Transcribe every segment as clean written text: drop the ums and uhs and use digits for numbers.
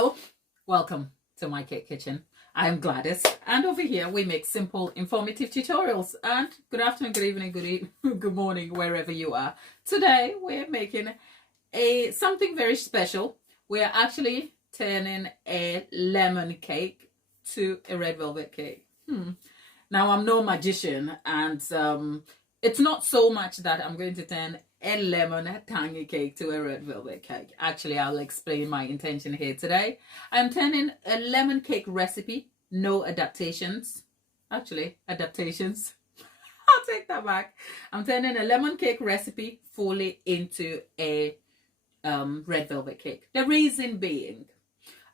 Hello, welcome to my cake kitchen. I'm Gladys, and over here we make simple, informative tutorials. And good afternoon, good evening, good morning, wherever you are. Today we're making something very special. We're actually turning a lemon cake to a red velvet cake. Now I'm no magician, and it's not so much that I'm going to turn a lemon tangy cake to a red velvet cake. Actually, I'll explain my intention here today. I'm turning a lemon cake recipe, no adaptations. Actually, adaptations. I'll take that back. I'm turning a lemon cake recipe fully into a red velvet cake. The reason being,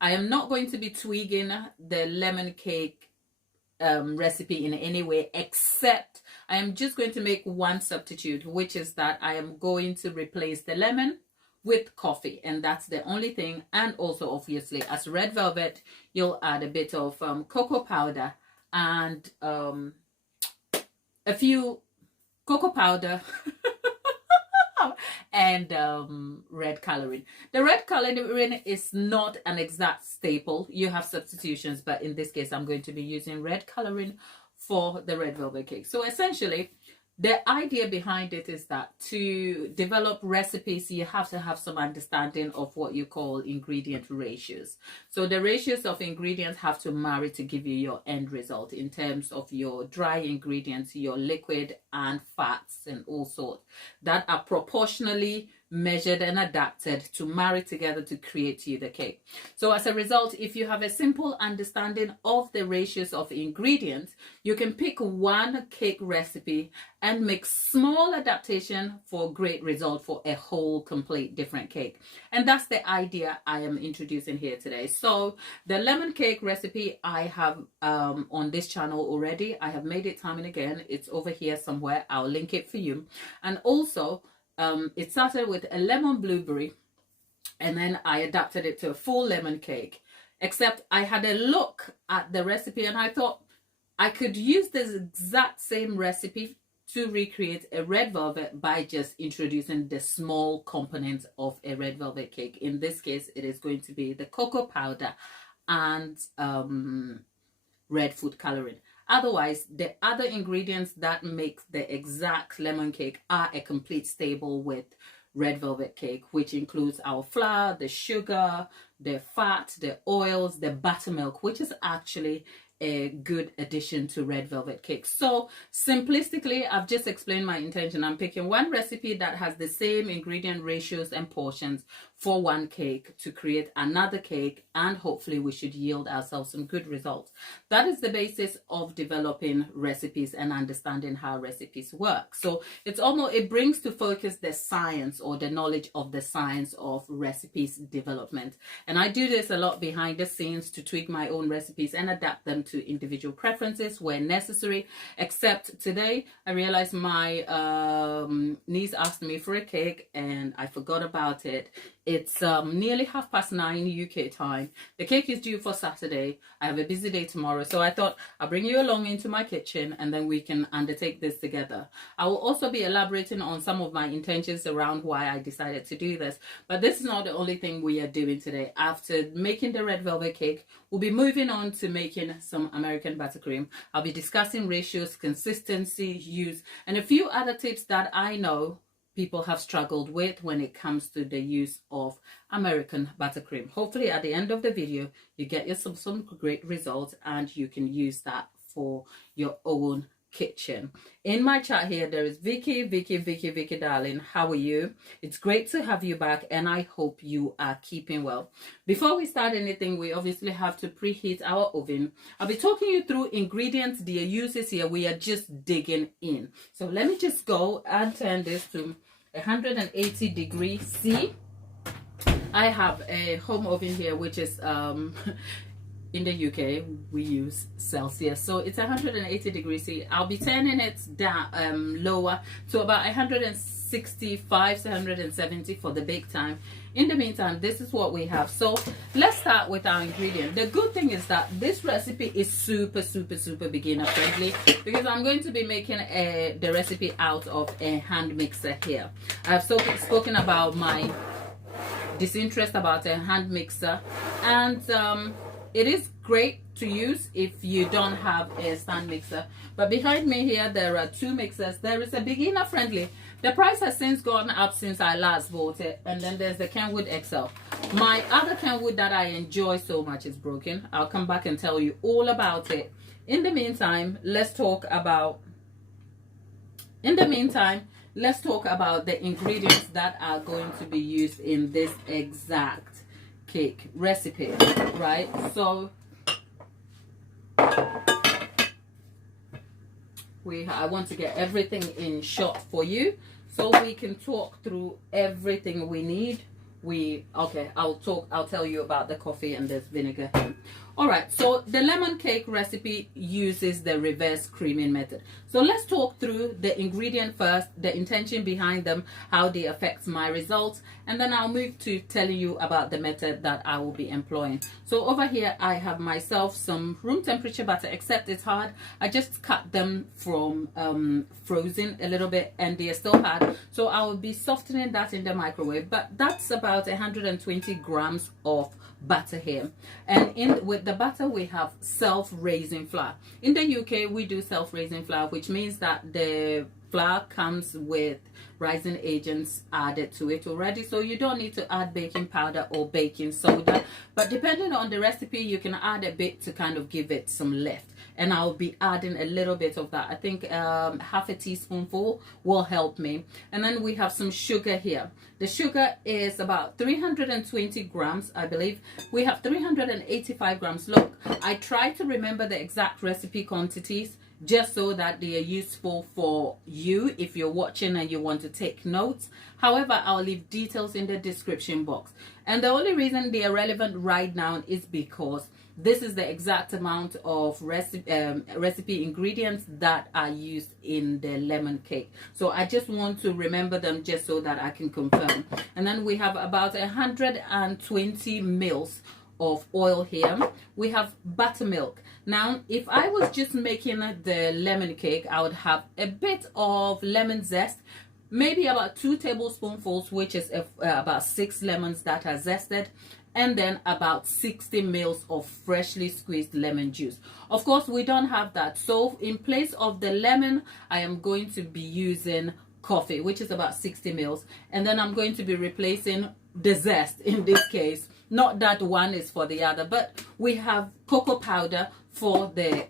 I am not going to be tweaking the lemon cake recipe in any way, except I am just going to make one substitute, which is that I am going to replace the lemon with coffee, and that's the only thing. And also, obviously, as red velvet, you'll add a bit of cocoa powder and a few cocoa powder and red coloring. The red coloring is not an exact staple. You have substitutions, but in this case I'm going to be using red coloring for the red velvet cake. So essentially the idea behind it is that to develop recipes you have to have some understanding of what you call ingredient ratios. So the ratios of ingredients have to marry to give you your end result in terms of your dry ingredients, your liquid and fats and all sorts that are proportionally measured and adapted to marry together to create you the cake. So as a result, if you have a simple understanding of the ratios of ingredients, you can pick one cake recipe and make small adaptation for great result for a whole complete different cake. And that's the idea I am introducing here today. So the lemon cake recipe I have on this channel already. I have made it time and again. It's over here somewhere. I'll link it for you. And also it started with a lemon blueberry, and then I adapted it to a full lemon cake. Except I had a look at the recipe and I thought I could use this exact same recipe to recreate a red velvet by just introducing the small components of a red velvet cake. In this case, it is going to be the cocoa powder and red food coloring. Otherwise, the other ingredients that make the exact lemon cake are a complete staple with red velvet cake, which includes our flour, the sugar, the fat, the oils, the buttermilk, which is actually a good addition to red velvet cake. So simplistically, I've just explained my intention. I'm picking one recipe that has the same ingredient ratios and portions for one cake to create another cake, and hopefully we should yield ourselves some good results. That is the basis of developing recipes and understanding how recipes work. So it brings to focus the science or the knowledge of the science of recipes development. And I do this a lot behind the scenes to tweak my own recipes and adapt them to individual preferences where necessary. Except today I realized my niece asked me for a cake and I forgot about it. It's nearly 9:30 UK time. The cake is due for Saturday. I have a busy day tomorrow, so I thought I'll bring you along into my kitchen and then we can undertake this together. I will also be elaborating on some of my intentions around why I decided to do this. But this is not the only thing we are doing today. After making the red velvet cake, we'll be moving on to making some American buttercream. I'll be discussing ratios, consistency, use, and a few other tips that I know people have struggled with when it comes to the use of American buttercream. Hopefully at the end of the video, you get yourself some great results and you can use that for your own kitchen. In my chat here, there is Vicky, darling. How are you? It's great to have you back and I hope you are keeping well. Before we start anything, we obviously have to preheat our oven. I'll be talking you through ingredients, their uses here. We are just digging in. So let me just go and turn this to 180 degrees C. I have a home oven here, which is in the UK we use Celsius, so it's 180 degrees C. I'll be turning it down lower to about 165 to 170 for the bake time. In the meantime, this is what we have. So let's start with our ingredient. The good thing is that this recipe is super beginner friendly because I'm going to be making the recipe out of a hand mixer here. I've spoken about my disinterest about a hand mixer, and it is great to use if you don't have a stand mixer. But behind me here there are two mixers. There is a beginner friendly. The price has since gone up since I last bought it, and then there's the Kenwood XL. My other Kenwood that I enjoy so much is broken. I'll come back and tell you all about it. In the meantime, let's talk about the ingredients that are going to be used in this exact cake recipe, right? So I want to get everything in shot for you so we can talk through everything we need. I'll tell you about the coffee and this vinegar here. All right, so the lemon cake recipe uses the reverse creaming method. So let's talk through the ingredient first, the intention behind them, how they affect my results, and then I'll move to telling you about the method that I will be employing. So over here, I have myself some room temperature butter, except it's hard. I just cut them from frozen a little bit, and they are still hard. So I will be softening that in the microwave, but that's about 120 grams of butter here. And with the butter we have self-raising flour. In the UK we do self-raising flour, which means that the flour comes with rising agents added to it already, so you don't need to add baking powder or baking soda, but depending on the recipe you can add a bit to kind of give it some lift, and I'll be adding a little bit of that. I think half a teaspoonful will help me. And then we have some sugar here. The sugar is about 320 grams, I believe. We have 385 grams. Look, I try to remember the exact recipe quantities just so that they are useful for you if you're watching and you want to take notes. However, I'll leave details in the description box. And the only reason they are relevant right now is because this is the exact amount of recipe ingredients that are used in the lemon cake. So I just want to remember them just so that I can confirm. And then we have about 120 mils of oil here. We have buttermilk. Now, if I was just making the lemon cake, I would have a bit of lemon zest, maybe about 2 tablespoonfuls, which is about 6 lemons that are zested, and then about 60 mils of freshly squeezed lemon juice. Of course, we don't have that. So in place of the lemon, I am going to be using coffee, which is about 60 mils. And then I'm going to be replacing the zest in this case. Not that one is for the other, but we have cocoa powder for the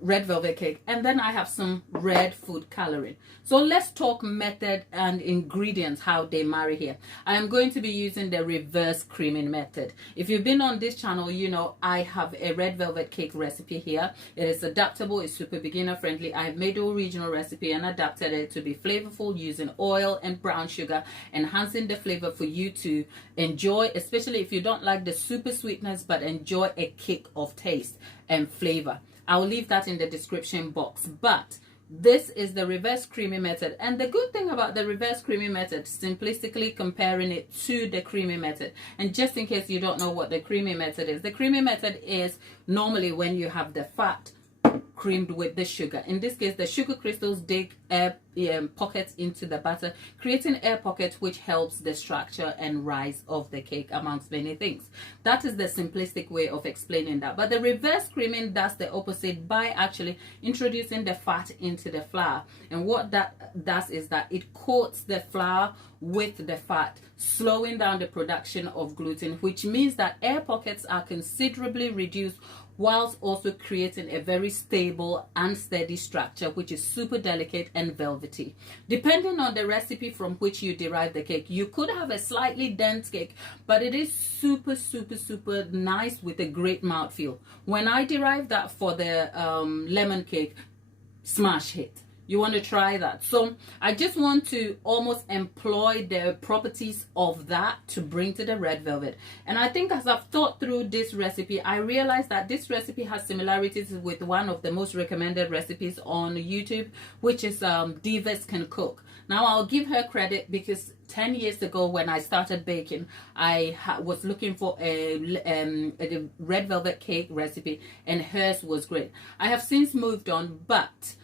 red velvet cake, and then I have some red food coloring. So let's talk method and ingredients, how they marry here. I am going to be using the reverse creaming method. If you've been on this channel, you know I have a red velvet cake recipe here. It is adaptable, it's super beginner friendly. I've made the original recipe and adapted it to be flavorful using oil and brown sugar, enhancing the flavor for you to enjoy, especially if you don't like the super sweetness but enjoy a kick of taste and flavor. I'll leave that in the description box. But this is the reverse creamy method, and the good thing about the reverse creamy method, simplistically comparing it to the creamy method, and just in case you don't know what the creamy method is, the creamy method is normally when you have the fat creamed with the sugar. In this case, the sugar crystals dig air pockets into the batter, creating air pockets, which helps the structure and rise of the cake, amongst many things. That is the simplistic way of explaining that. But the reverse creaming does the opposite by actually introducing the fat into the flour. And what that does is that it coats the flour with the fat, slowing down the production of gluten, which means that air pockets are considerably reduced, whilst also creating a very stable and steady structure, which is super delicate and velvety. Depending on the recipe from which you derive the cake, you could have a slightly dense cake, but it is super nice with a great mouthfeel. When I derived that for the lemon cake, smash hit. You want to try that. So I just want to almost employ the properties of that to bring to the red velvet. And I think as I've thought through this recipe, I realized that this recipe has similarities with one of the most recommended recipes on YouTube, which is Divas Can Cook. Now I'll give her credit because 10 years ago when I started baking, I was looking for a red velvet cake recipe, and hers was great. I have since moved on, but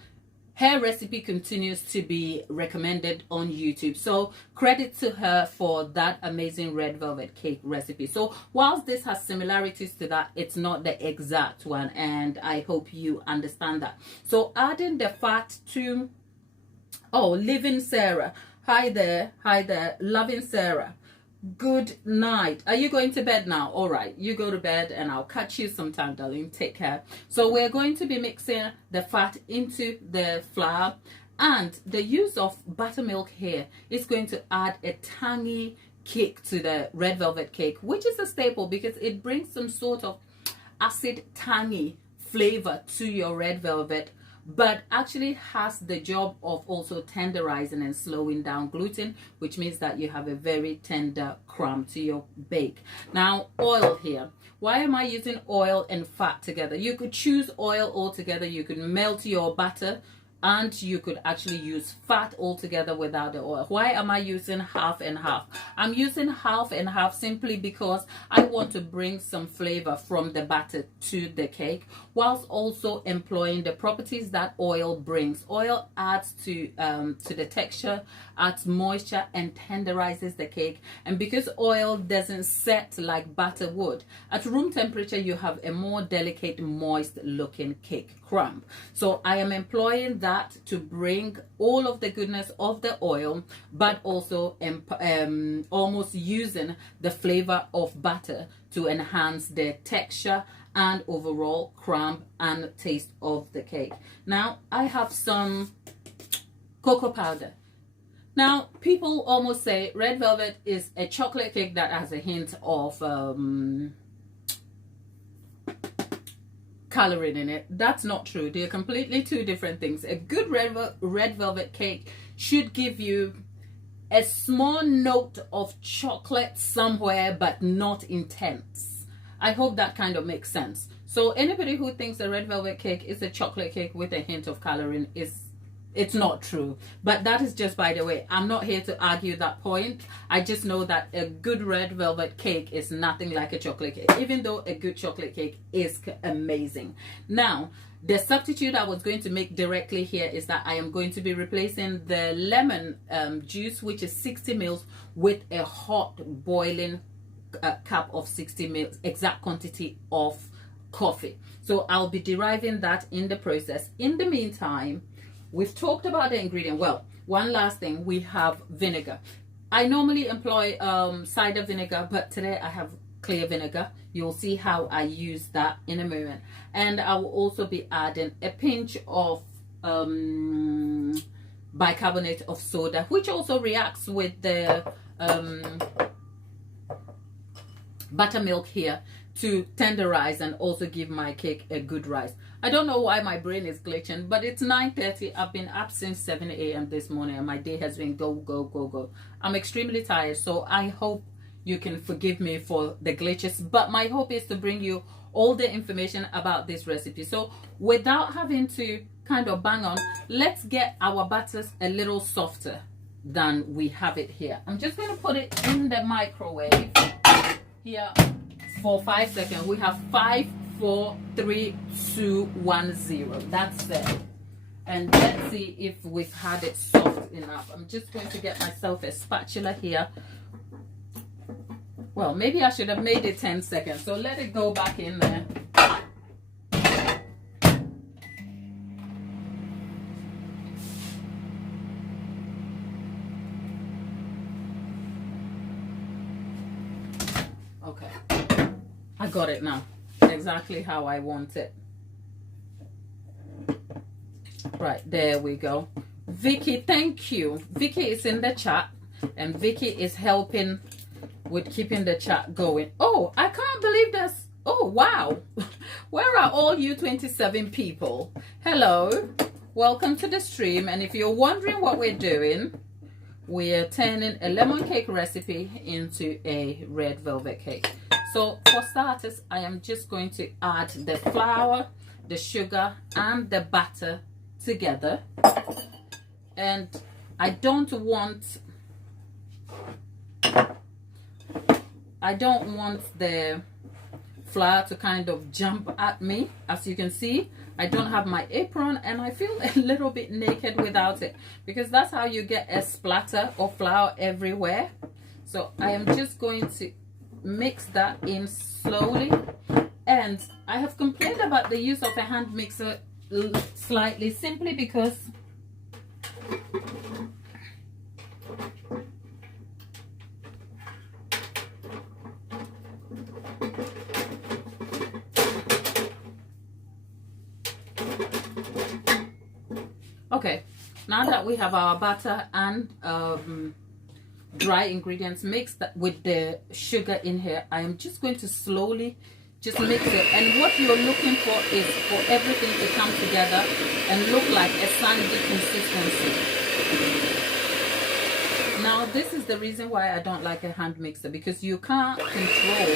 her recipe continues to be recommended on YouTube. So credit to her for that amazing red velvet cake recipe. So whilst this has similarities to that, it's not the exact one, and I hope you understand that. So adding the fat to, oh, Living Sarah, hi there, loving Sarah, good night. Are you going to bed now? All right, you go to bed and I'll catch you sometime, darling. Take care. So we're going to be mixing the fat into the flour, and the use of buttermilk here is going to add a tangy kick to the red velvet cake, which is a staple because it brings some sort of acid tangy flavor to your red velvet, but actually has the job of also tenderizing and slowing down gluten, which means that you have a very tender crumb to your bake. Now, oil here. Why am I using oil and fat together? You could choose oil altogether, you could melt your butter, and you could actually use fat altogether without the oil. Why am I using half and half? I'm using half and half simply because I want to bring some flavor from the batter to the cake, whilst also employing the properties that oil brings. Oil adds to the texture, adds moisture, and tenderizes the cake. And because oil doesn't set like butter would, at room temperature you have a more delicate, moist looking cake crumb. So I am employing that to bring all of the goodness of the oil, but also almost using the flavor of butter to enhance the texture and overall crumb and taste of the cake. Now I have some cocoa powder. Now people almost say red velvet is a chocolate cake that has a hint of coloring in it. That's not true. They're completely two different things. A good red velvet cake should give you a small note of chocolate somewhere, but not intense. I hope that kind of makes sense. So anybody who thinks a red velvet cake is a chocolate cake with a hint of coloring it's not true. But that is just by the way. I'm not here to argue that point. I just know that a good red velvet cake is nothing like a chocolate cake, even though a good chocolate cake is amazing. Now, the substitute I was going to make directly here is that I am going to be replacing the lemon juice, which is 60 ml, with a hot boiling cup of 60 ml, exact quantity of coffee. So I'll be deriving that in the process. In the meantime, we've talked about the ingredient. Well, one last thing, we have vinegar. I normally employ cider vinegar, but today I have clear vinegar. You'll see how I use that in a moment. And I will also be adding a pinch of bicarbonate of soda, which also reacts with the buttermilk here to tenderize and also give my cake a good rise. I don't know why my brain is glitching, but it's 9:30. I've been up since 7 a.m. this morning and my day has been go, go, go, go. I'm extremely tired, so I hope you can forgive me for the glitches, but my hope is to bring you all the information about this recipe. So without having to kind of bang on, let's get our butters a little softer than we have it here. I'm just going to put it in the microwave here for 5 seconds. We have 5, 4, 3, 2, 1, 0. That's it. And let's see if we've had it soft enough. I'm just going to get myself a spatula here. Well, maybe I should have made it 10 seconds. So let it go back in there. Okay. I got it now. Exactly how I want it. Right, there we go. Vicky, thank you. Vicky is in the chat and Vicky is helping with keeping the chat going. Oh, I can't believe this. Oh, wow. Where are all you 27 people? Hello. Welcome to the stream. And if you're wondering what we're doing, we're turning a lemon cake recipe into a red velvet cake. So for starters, I am just going to add the flour, the sugar, and the butter together. And I don't want the flour to kind of jump at me. As you can see, I don't have my apron and I feel a little bit naked without it, because that's how you get a splatter of flour everywhere. So I am just going to mix that in slowly. And I have complained about the use of a hand mixer slightly, simply because okay, now that we have our butter and dry ingredients mixed with the sugar in here, I am just going to slowly just mix it. And what you're looking for is for everything to come together and look like a sandy consistency. Now this is the reason why I don't like a hand mixer, because you can't control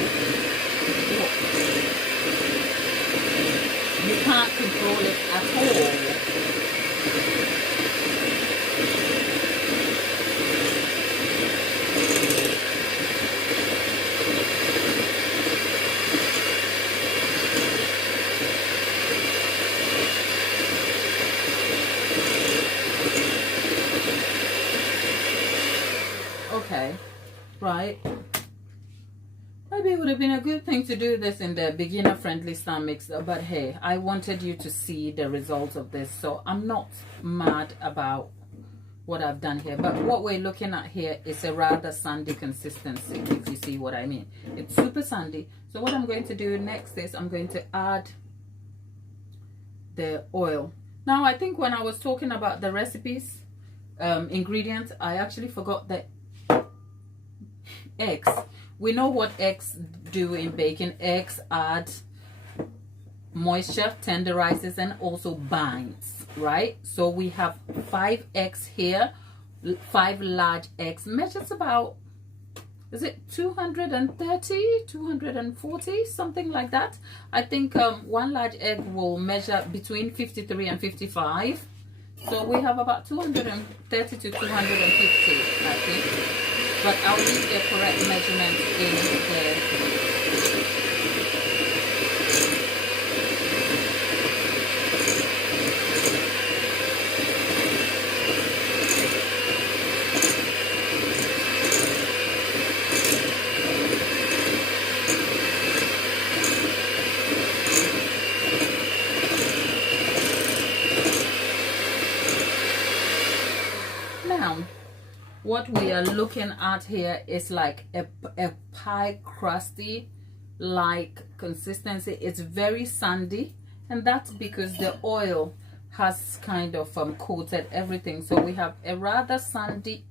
it at all. Okay, right. Maybe it would have been a good thing to do this in the beginner friendly stand mixer, but hey, I wanted you to see the results of this, so I'm not mad about what I've done here. But what we're looking at here is a rather sandy consistency, if you see what I mean. It's super sandy. So what I'm going to do next is I'm going to add the oil. Now I think when I was talking about the recipes, ingredients, I actually forgot the eggs. We know what eggs do in baking. Eggs add moisture, tenderizes, and also binds, right? So we have 5 eggs here, 5 large eggs. Measures about, is it 230, 240, something like that? I think 1 large egg will measure between 53 and 55. So we have about 230 to 250, I think. But I'll leave the correct measurement in the what we are looking at here is like a pie crusty like consistency. It's very sandy, and that's because the oil has kind of coated everything. So we have a rather sandy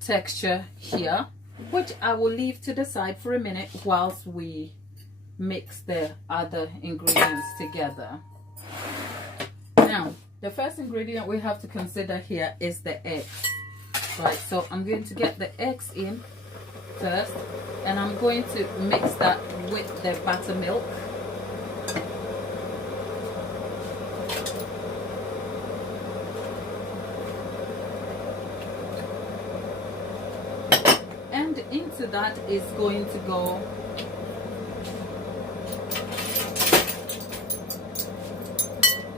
texture here, which I will leave to the side for a minute whilst we mix the other ingredients together. Now the first ingredient we have to consider here is the eggs. Right, so I'm going to get the eggs in first, and I'm going to mix that with the buttermilk. And into that is going to go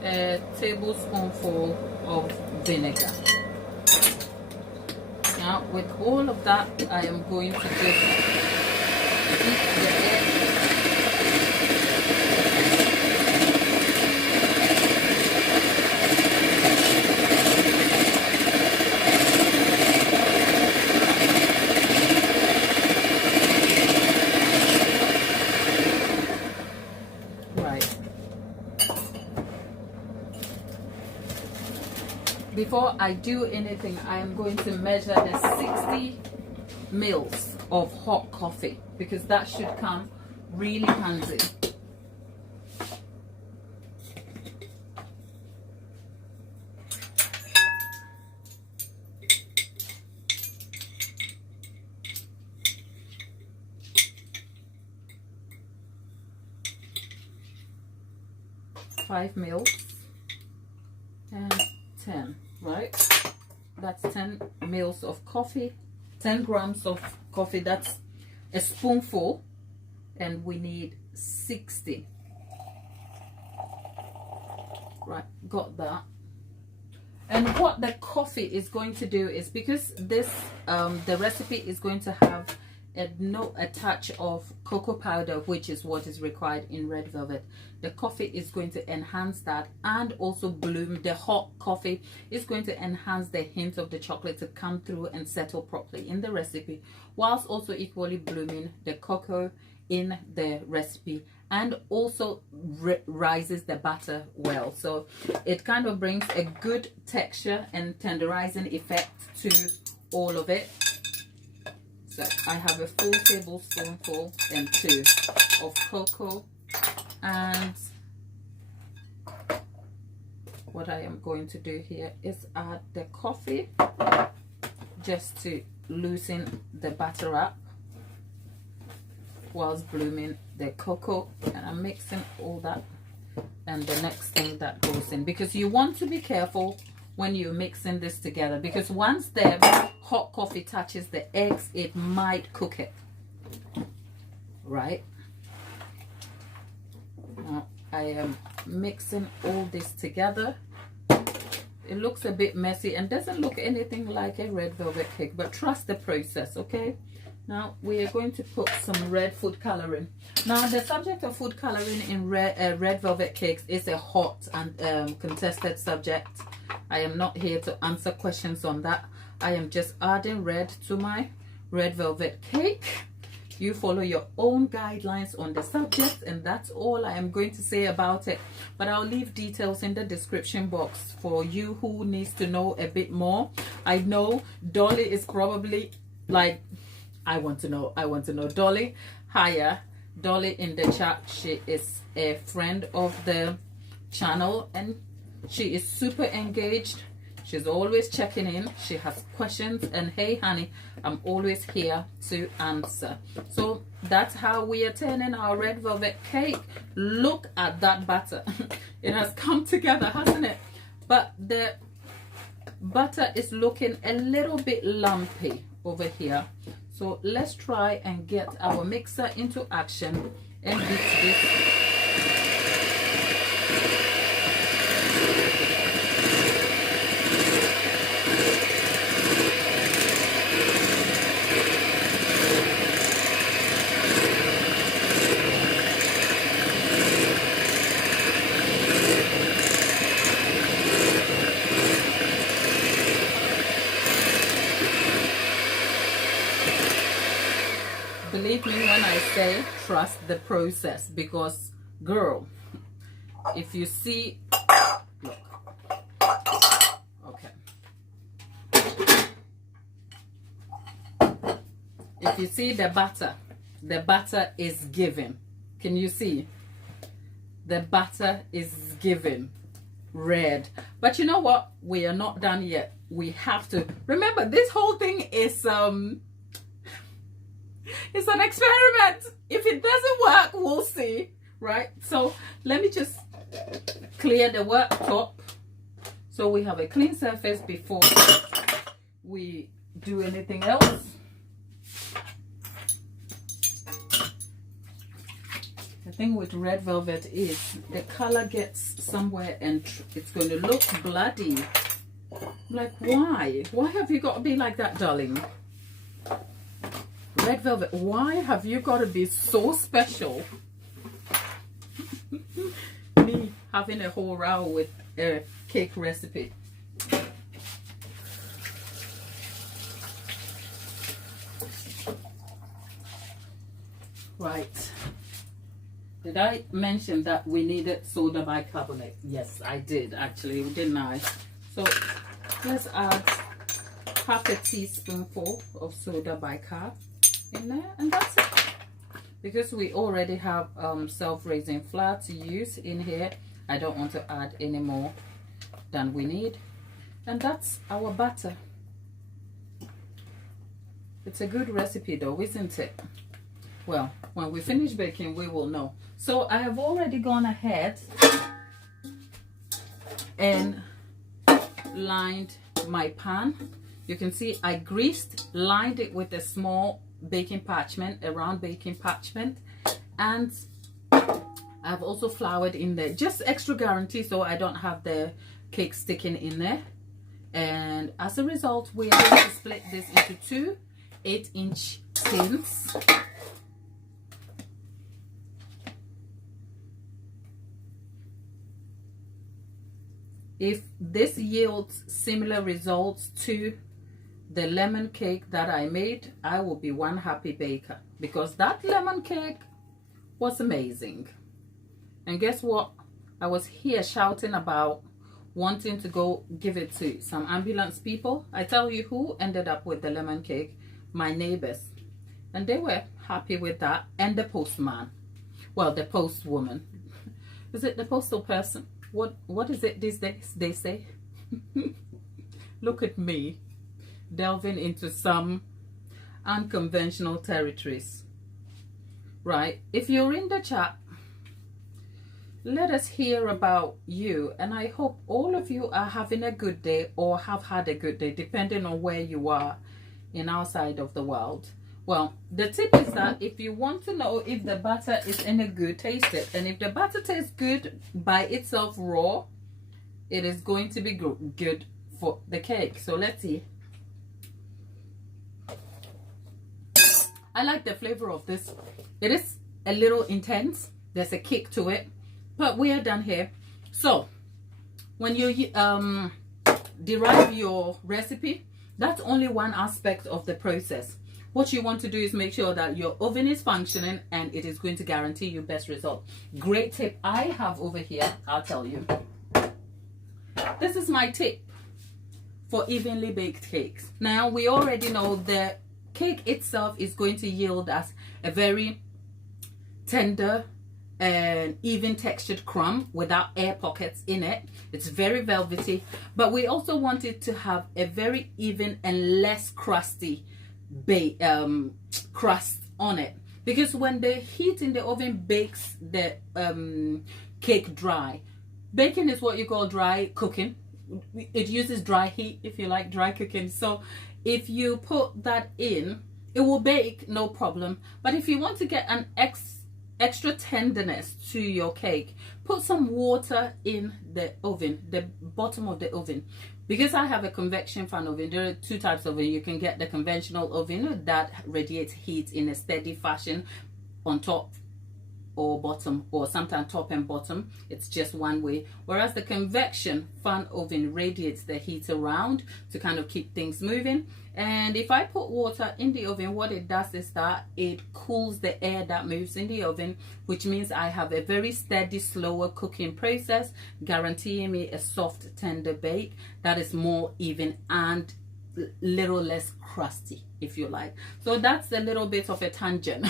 a tablespoonful of vinegar. Now with all of that, I am going to just heat the egg. Right. Before I do anything, I am going to measure the 60 mils of hot coffee, because that should come really handy. Five mils and 10. Right, that's 10 mils of coffee, 10 grams of coffee. That's a spoonful and we need 60. Right, got that. And what the coffee is going to do is, because this the recipe is going to have a touch of cocoa powder, which is what is required in red velvet, the coffee is going to enhance that, and also bloom. The hot coffee is going to enhance the hint of the chocolate to come through and settle properly in the recipe, whilst also equally blooming the cocoa in the recipe, and also rises the butter well. So it kind of brings a good texture and tenderizing effect to all of it. So I have a full tablespoonful and 2 of cocoa, and what I am going to do here is add the coffee just to loosen the batter up whilst blooming the cocoa, and I'm mixing all that. And the next thing that goes in, because you want to be careful when you're mixing this together, because once the hot coffee touches the eggs, it might cook it, right? Now I am mixing all this together. It looks a bit messy and doesn't look anything like a red velvet cake, but trust the process, okay? Now we are going to put some red food coloring. Now the subject of food coloring in red velvet cakes is a hot and contested subject. I am not here to answer questions on that. I am just adding red to my red velvet cake. You follow your own guidelines on the subject, and that's all I am going to say about it. But I'll leave details in the description box for you who needs to know a bit more. I know Dolly is probably like, I want to know. Dolly, hiya. Dolly in the chat, she is a friend of the channel and she is super engaged. She's always checking in. She has questions, and hey honey, I'm always here to answer. So that's how we are turning our red velvet cake. Look at that butter. It has come together, hasn't it? But the butter is looking a little bit lumpy over here. So let's try and get our mixer into action and beat this. Believe me when I say trust the process, because girl, if you see, look, okay, if you see the butter is giving. Can you see? The butter is giving red. But you know what? We are not done yet. We have to remember, this whole thing is it's an experiment. If it doesn't work, we'll see, right? So let me just clear the worktop so we have a clean surface before we do anything else. The thing with red velvet is the color gets somewhere and it's going to look bloody. Like, why have you got to be like that, darling? Red velvet, why have you got to be so special? Me having a whole row with a cake recipe. Right. Did I mention that we needed soda bicarbonate? Yes, I did actually, didn't I? So let's add half a teaspoonful of soda bicarb in there, and that's it. Because we already have self-raising flour to use in here, I don't want to add any more than we need. And that's our butter. It's a good recipe though, isn't it? Well, when we finish baking, we will know. So I have already gone ahead and lined my pan. You can see I lined it with a small baking parchment, a round baking parchment, and I've also floured in there, just extra guarantee so I don't have the cake sticking in there. And as a result, we are going to split this into two 8-inch tins. If this yields similar results to the lemon cake that I made, I will be one happy baker, because that lemon cake was amazing. And guess what? I was here shouting about wanting to go give it to some ambulance people. I tell you who ended up with the lemon cake, my neighbors, and they were happy with that. And the postman, well, the postwoman, is it the postal person? What is it these days they say? Look at me delving into some unconventional territories. Right, if you're in the chat, let us hear about you, and I hope all of you are having a good day or have had a good day, depending on where you are in our side of the world. Well, the tip is that if you want to know if the butter is any good, taste it. And if the butter tastes good by itself raw, it is going to be good for the cake. So let's see. I like the flavor of this. It is a little intense. There's a kick to it, but we are done here. So when you derive your recipe, that's only one aspect of the process. What you want to do is make sure that your oven is functioning, and it is going to guarantee you best result. Great tip I have over here, I'll tell you. This is my tip for evenly baked cakes. Now, we already know the cake itself is going to yield us a very tender and even textured crumb without air pockets in it. It's very velvety, but we also want it to have a very even and less crusty crust on it, because when the heat in the oven bakes the cake dry, baking is what you call dry cooking. It uses dry heat, if you like, dry cooking. So if you put that in, it will bake no problem. But if you want to get an extra tenderness to your cake, put some water in the oven, the bottom of the oven. Because I have a convection fan oven, there are two types of oven. You can get the conventional oven that radiates heat in a steady fashion on top or bottom, or sometimes top and bottom. It's just one way. Whereas the convection fan oven radiates the heat around to kind of keep things moving. And if I put water in the oven, what it does is that it cools the air that moves in the oven, which means I have a very steady, slower cooking process, guaranteeing me a soft, tender bake that is more even and little less crusty, if you like. So that's a little bit of a tangent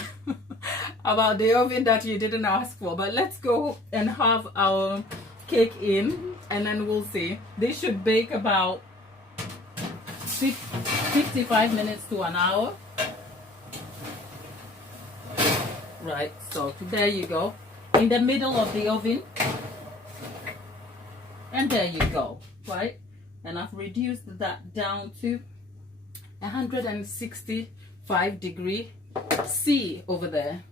about the oven that you didn't ask for. But let's go and have our cake in, and then we'll see. This should bake about 55 minutes to an hour. Right, so there you go, in the middle of the oven, and there you go. Right, and I've reduced that down to 165 degree C over there.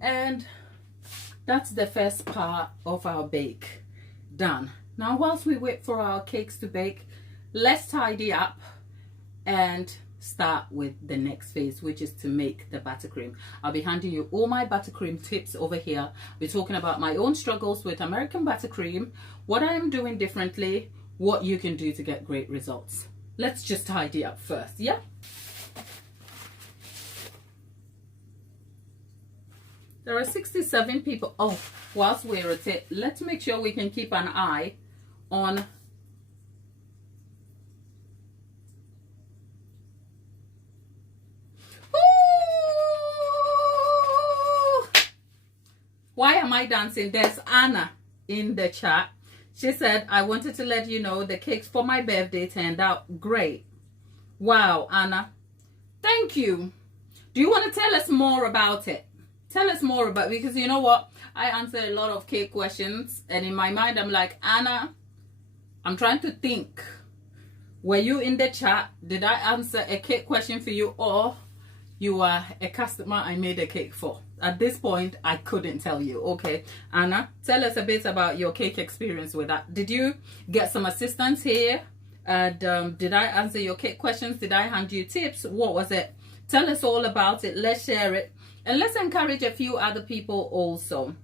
And that's the first part of our bake done. Now, whilst we wait for our cakes to bake, let's tidy up and start with the next phase, which is to make the buttercream. I'll be handing you all my buttercream tips over here. We're talking about my own struggles with American buttercream, what I am doing differently, what you can do to get great results. Let's just tidy up first, yeah? There are 67 people. Oh, whilst we're at it, let's make sure we can keep an eye on why am I dancing? There's Anna in the chat. She said, I wanted to let you know the cakes for my birthday turned out great. Wow, Anna. Thank you. Do you want to tell us more about it? Tell us more about it, because you know what? I answer a lot of cake questions, and in my mind, I'm like, Anna, I'm trying to think. Were you in the chat? Did I answer a cake question for you, or you are a customer I made a cake for. At this point, I couldn't tell you. Okay, Anna, tell us a bit about your cake experience with that. Did you get some assistance here? And did I answer your cake questions? Did I hand you tips? What was it? Tell us all about it. Let's share it. And let's encourage a few other people also.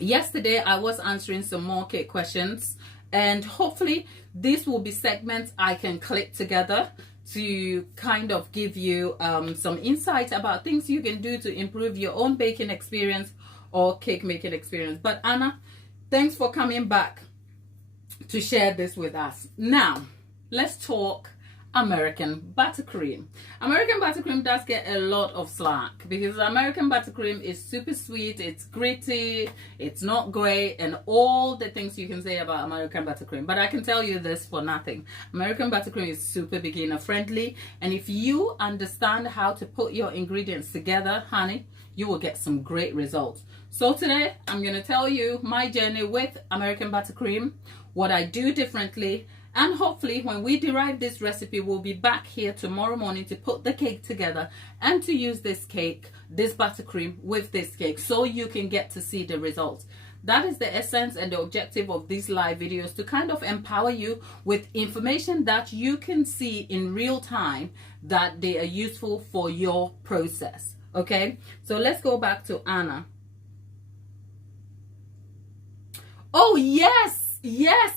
Yesterday, I was answering some more cake questions. And hopefully, this will be segments I can clip together to kind of give you some insight about things you can do to improve your own baking experience or cake making experience. But Anna, thanks for coming back to share this with us. Now, let's talk American buttercream. American buttercream does get a lot of slack because American buttercream is super sweet, it's gritty, it's not great, and all the things you can say about American buttercream. But I can tell you this for nothing. American buttercream is super beginner friendly, and if you understand how to put your ingredients together, honey, you will get some great results. So today I'm going to tell you my journey with American buttercream, what I do differently, and hopefully when we derive this recipe, we'll be back here tomorrow morning to put the cake together and to use this cake, this buttercream with this cake, so you can get to see the results. That is the essence and the objective of these live videos, to kind of empower you with information that you can see in real time, that they are useful for your process. Okay, so let's go back to Anna. Oh yes, Anna,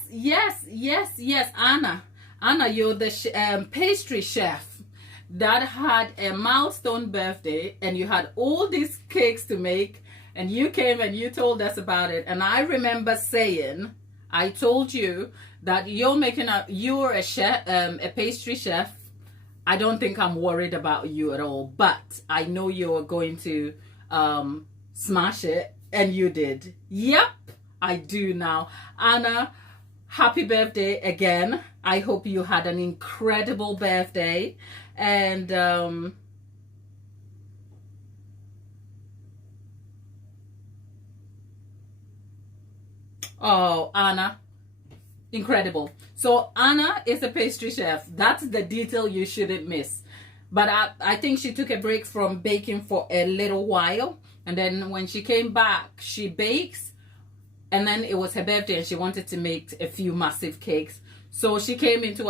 you're the pastry chef that had a milestone birthday, and you had all these cakes to make, and you came and you told us about it. And I remember saying, I told you that you're a chef, a pastry chef. I don't think I'm worried about you at all, but I know you're going to smash it, and you did. Yep, I do now. Anna, happy birthday again. I hope you had an incredible birthday. And oh, Anna, incredible. So Anna is a pastry chef. That's the detail you shouldn't miss. But I think she took a break from baking for a little while, and then when she came back, she bakes. And then it was her birthday and she wanted to make a few massive cakes. So she came into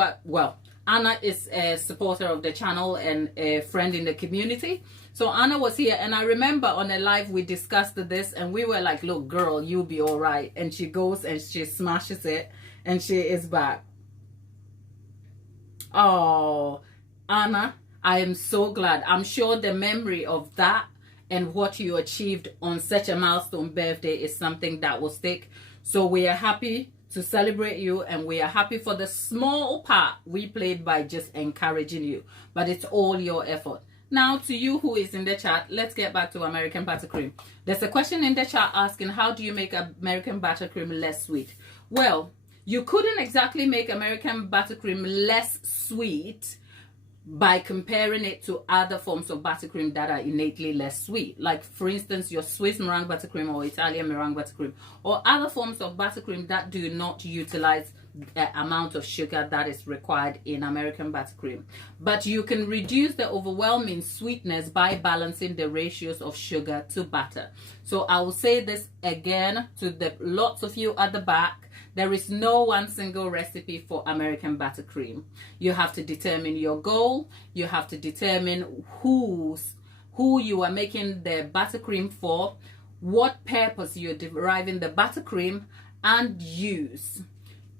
Anna is a supporter of the channel and a friend in the community. So Anna was here, and I remember on a live we discussed this, and we were like, look girl, you'll be all right. And she goes and she smashes it, and she is back. Oh, Anna, I am so glad. I'm sure the memory of that and what you achieved on such a milestone birthday is something that will stick. So we are happy to celebrate you, and we are happy for the small part we played by just encouraging you. But it's all your effort. Now, to you who is in the chat, let's get back to American buttercream. There's a question in the chat asking, how do you make American buttercream less sweet? Well, you couldn't exactly make American buttercream less sweet by comparing it to other forms of buttercream that are innately less sweet. Like, for instance, your Swiss meringue buttercream or Italian meringue buttercream, or other forms of buttercream that do not utilize the amount of sugar that is required in American buttercream. But you can reduce the overwhelming sweetness by balancing the ratios of sugar to butter. So I will say this again to the lots of you at the back. There is no one single recipe for American buttercream. You have to determine your goal. You have to determine who you are making the buttercream for, what purpose you're deriving the buttercream, and use.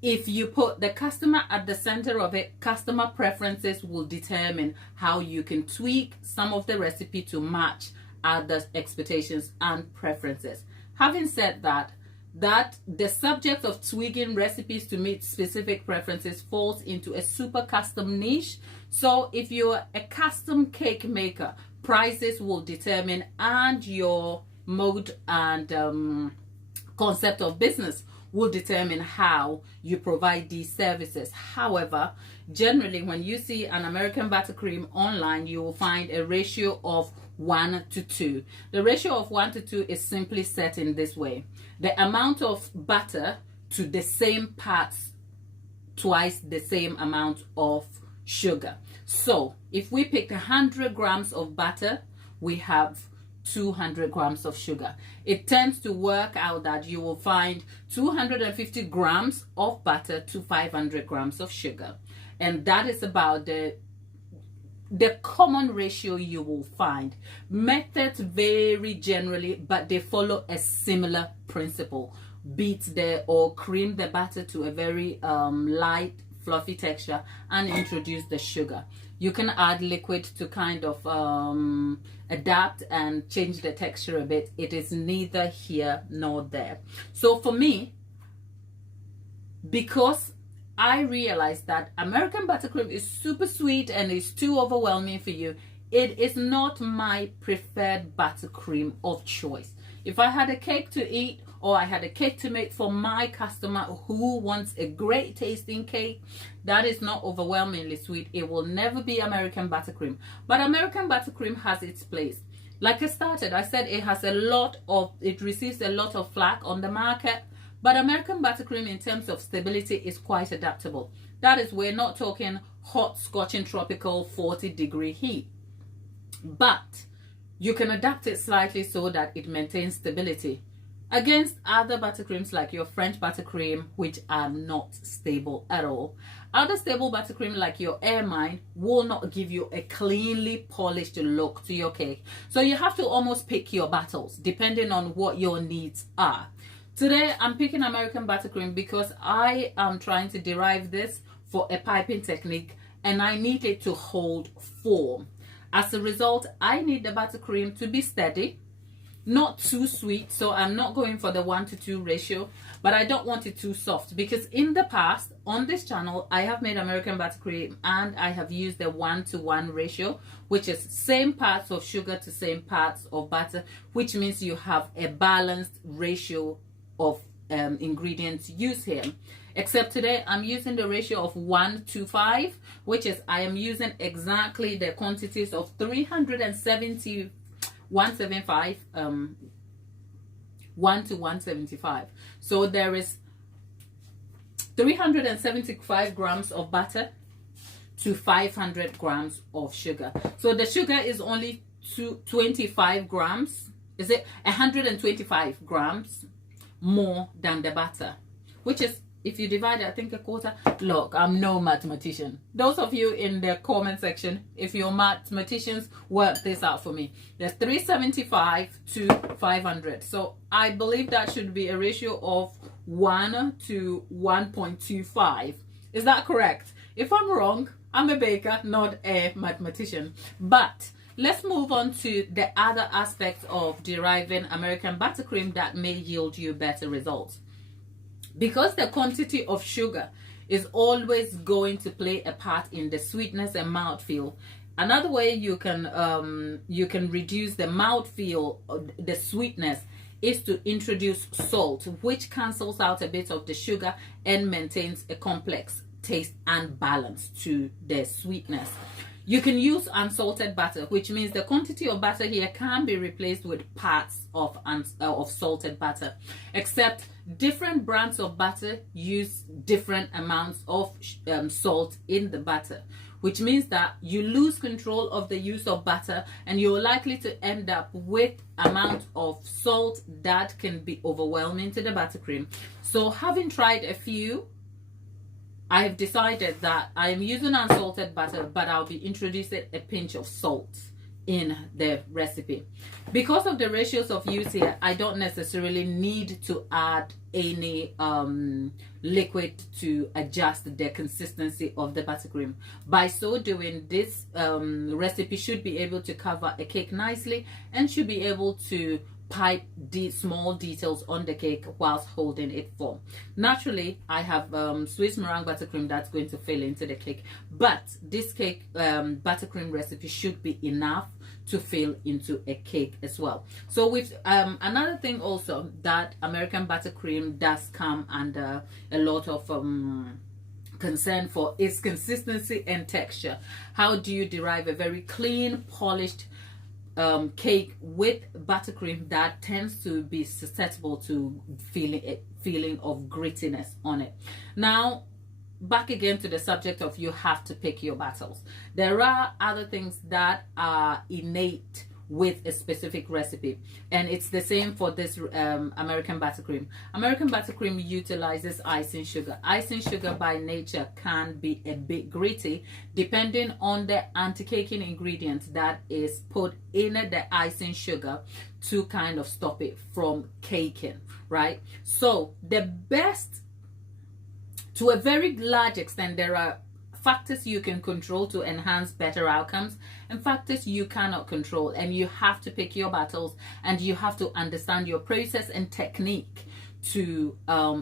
If you put the customer at the center of it, customer preferences will determine how you can tweak some of the recipe to match other expectations and preferences. Having said that the subject of tweaking recipes to meet specific preferences falls into a super custom niche. So if you're a custom cake maker, prices will determine, and your mode and concept of business will determine how you provide these services. However, generally when you see an American buttercream online, you will find a ratio of 1:2. The ratio of 1:2 is simply set in this way: the amount of butter to the same parts, twice the same amount of sugar. So if we picked 100 grams of butter, we have 200 grams of sugar. It tends to work out that you will find 250 grams of butter to 500 grams of sugar. And that is about the common ratio you will find. Methods vary generally, but they follow a similar principle. Beat or cream the butter to a very light, fluffy texture and introduce the sugar. You can add liquid to kind of adapt and change the texture a bit. It is neither here nor there. So for me, because I realized that American buttercream is super sweet and is too overwhelming for you, it is not my preferred buttercream of choice. If I had a cake to eat, or I had a cake to make for my customer who wants a great tasting cake that is not overwhelmingly sweet, it will never be American buttercream. But American buttercream has its place. Like I said it receives a lot of flack on the market, but American buttercream in terms of stability is quite adaptable. That is, we're not talking hot, scorching, tropical 40-degree heat, but you can adapt it slightly so that it maintains stability against other buttercreams like your French buttercream, which are not stable at all. Other stable buttercream like your Ermine will not give you a cleanly polished look to your cake. So you have to almost pick your battles depending on what your needs are. Today I'm picking American buttercream because I am trying to derive this for a piping technique and I need it to hold form. As a result, I need the buttercream to be steady, not too sweet, so I'm not going for the 1:2 ratio, but I don't want it too soft, because in the past on this channel I have made American buttercream and I have used the 1:1 ratio, which is same parts of sugar to same parts of butter, which means you have a balanced ratio of ingredients used here. Except today I'm using the ratio of 1:5, which is I am using exactly the quantities of 175 1 to 175. So there is 375 grams of butter to 500 grams of sugar. So the sugar is only 25 grams, is it 125 grams more than the butter, which is, if you divide it, I think a quarter. Look, I'm no mathematician. Those of you in the comment section, if you're mathematicians, work this out for me. There's 375 to 500. So I believe that should be a ratio of 1 to 1.25. Is that correct? If I'm wrong, I'm a baker, not a mathematician. But let's move on to the other aspects of deriving American buttercream that may yield you better results. Because the quantity of sugar is always going to play a part in the sweetness and mouthfeel, another way you can reduce the mouthfeel, the sweetness, is to introduce salt, which cancels out a bit of the sugar and maintains a complex taste and balance to the sweetness. You can use unsalted butter, which means the quantity of butter here can be replaced with parts of salted butter, except different brands of butter use different amounts of salt in the butter, which means that you lose control of the use of butter and you're likely to end up with amount of salt that can be overwhelming to the buttercream. So having tried a few, I have decided that I am using unsalted butter, but I'll be introducing a pinch of salt in the recipe. Because of the ratios of use here, I don't necessarily need to add any liquid to adjust the consistency of the buttercream. By so doing, this recipe should be able to cover a cake nicely and should be able to pipe the small details on the cake whilst holding it form. Naturally, I have Swiss meringue buttercream that's going to fill into the cake, but this cake buttercream recipe should be enough to fill into a cake as well. So with another thing also that American buttercream does come under a lot of concern for is consistency and texture. How do you derive a very clean, polished cake with buttercream that tends to be susceptible to feeling of grittiness on it? Now, back again to the subject of you have to pick your battles. There are other things that are innate with a specific recipe, and it's the same for this American buttercream. American buttercream utilizes icing sugar. Icing sugar by nature can be a bit gritty depending on the anti-caking ingredient that is put in the icing sugar to kind of stop it from caking, right? So the best, to a very large extent, there are factors you can control to enhance better outcomes and factors you cannot control, and you have to pick your battles, and you have to understand your process and technique to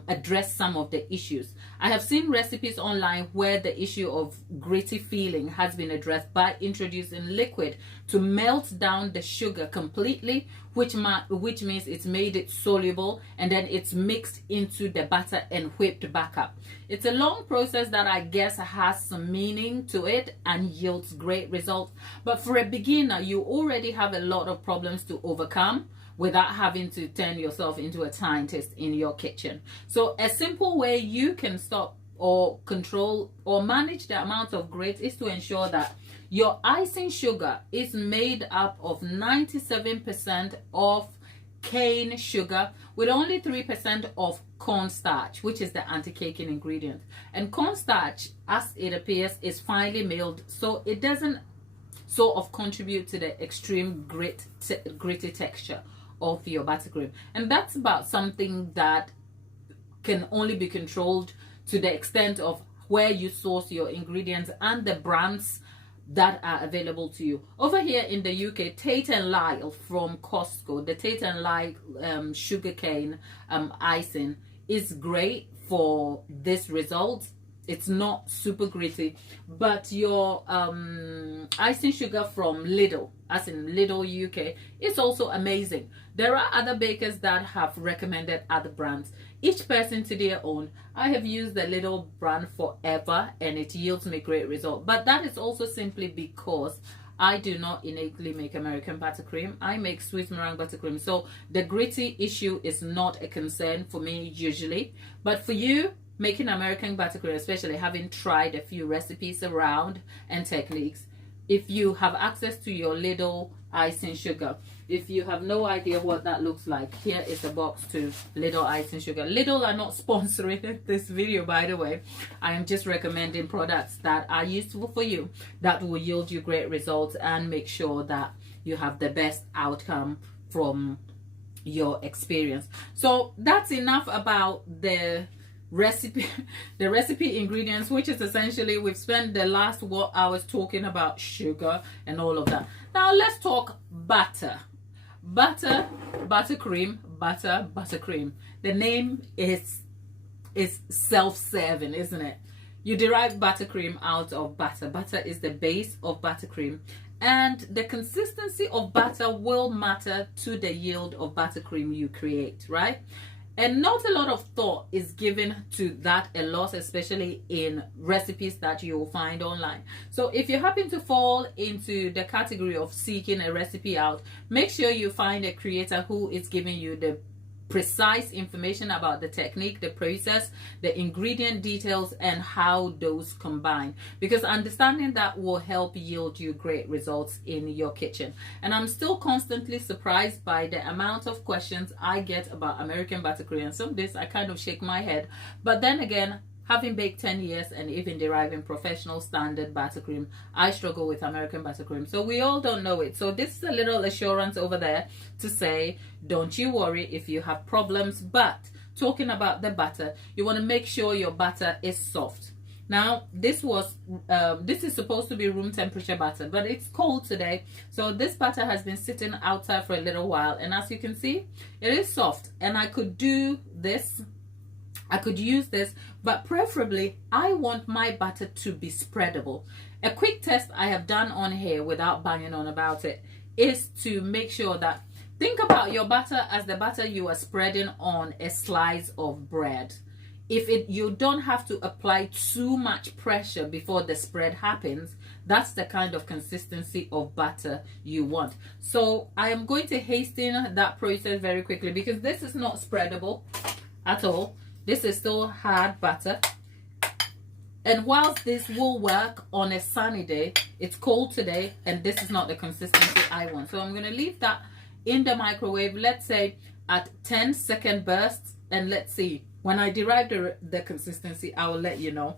address some of the issues. I have seen recipes online where the issue of gritty feeling has been addressed by introducing liquid to melt down the sugar completely, which means it's made it soluble, and then it's mixed into the batter and whipped back up. It's a long process that I guess has some meaning to it and yields great results, but for a beginner you already have a lot of problems to overcome without having to turn yourself into a scientist in your kitchen. So a simple way you can stop or control or manage the amount of grits is to ensure that your icing sugar is made up of 97% of cane sugar with only 3% of cornstarch, which is the anti-caking ingredient. And cornstarch, as it appears, is finely milled, so it doesn't sort of contribute to the extreme gritty texture of your buttercream. And that's about something that can only be controlled to the extent of where you source your ingredients and the brands that are available to you. Over here in the UK, Tate and Lyle from Costco, the Tate and Lyle sugarcane icing is great for this result. It's not super gritty, but your icing sugar from Lidl, as in Lidl UK, is also amazing. There are other bakers that have recommended other brands. Each person to their own. I have used the Lidl brand forever and it yields me great results, but that is also simply because I do not innately make American buttercream. I make Swiss meringue buttercream, so the gritty issue is not a concern for me usually. But for you, making American buttercream, especially having tried a few recipes around and techniques, if you have access to your Lidl icing sugar, if you have no idea what that looks like, here is a box to Lidl icing sugar. Lidl are not sponsoring this video, by the way. I am just recommending products that are useful for you, that will yield you great results and make sure that you have the best outcome from your experience. So that's enough about the recipe ingredients, which is essentially, we've spent the last hours talking about sugar and all of that. Now let's talk butter. Buttercream. The name is self-serving, isn't it? You derive buttercream out of butter. Butter is the base of buttercream, and the consistency of butter will matter to the yield of buttercream you create, right? And not a lot of thought is given to that a lot, especially in recipes that you'll find online. So if you happen to fall into the category of seeking a recipe out, make sure you find a creator who is giving you the precise information about the technique, the process, the ingredient details, and how those combine, because understanding that will help yield you great results in your kitchen. And I'm still constantly surprised by the amount of questions I get about American buttercream, and some days I kind of shake my head, but then again, having baked 10 years and even deriving professional standard buttercream, I struggle with American buttercream. So we all don't know it. So this is a little assurance over there to say, don't you worry if you have problems. But talking about the butter, you want to make sure your butter is soft. Now, this is supposed to be room temperature butter, but it's cold today. So this butter has been sitting outside for a little while. And as you can see, it is soft. And I could do this. I could use this, but preferably I want my butter to be spreadable. A quick test I have done on here without banging on about it is to make sure that, think about your butter as the butter you are spreading on a slice of bread. You don't have to apply too much pressure before the spread happens. That's the kind of consistency of butter you want. So I am going to hasten that process very quickly, because this is not spreadable at all. This is still hard butter. And whilst this will work on a sunny day, it's cold today, and this is not the consistency I want. So I'm going to leave that in the microwave, let's say at 10-second bursts, and let's see. When I derive the consistency, I will let you know.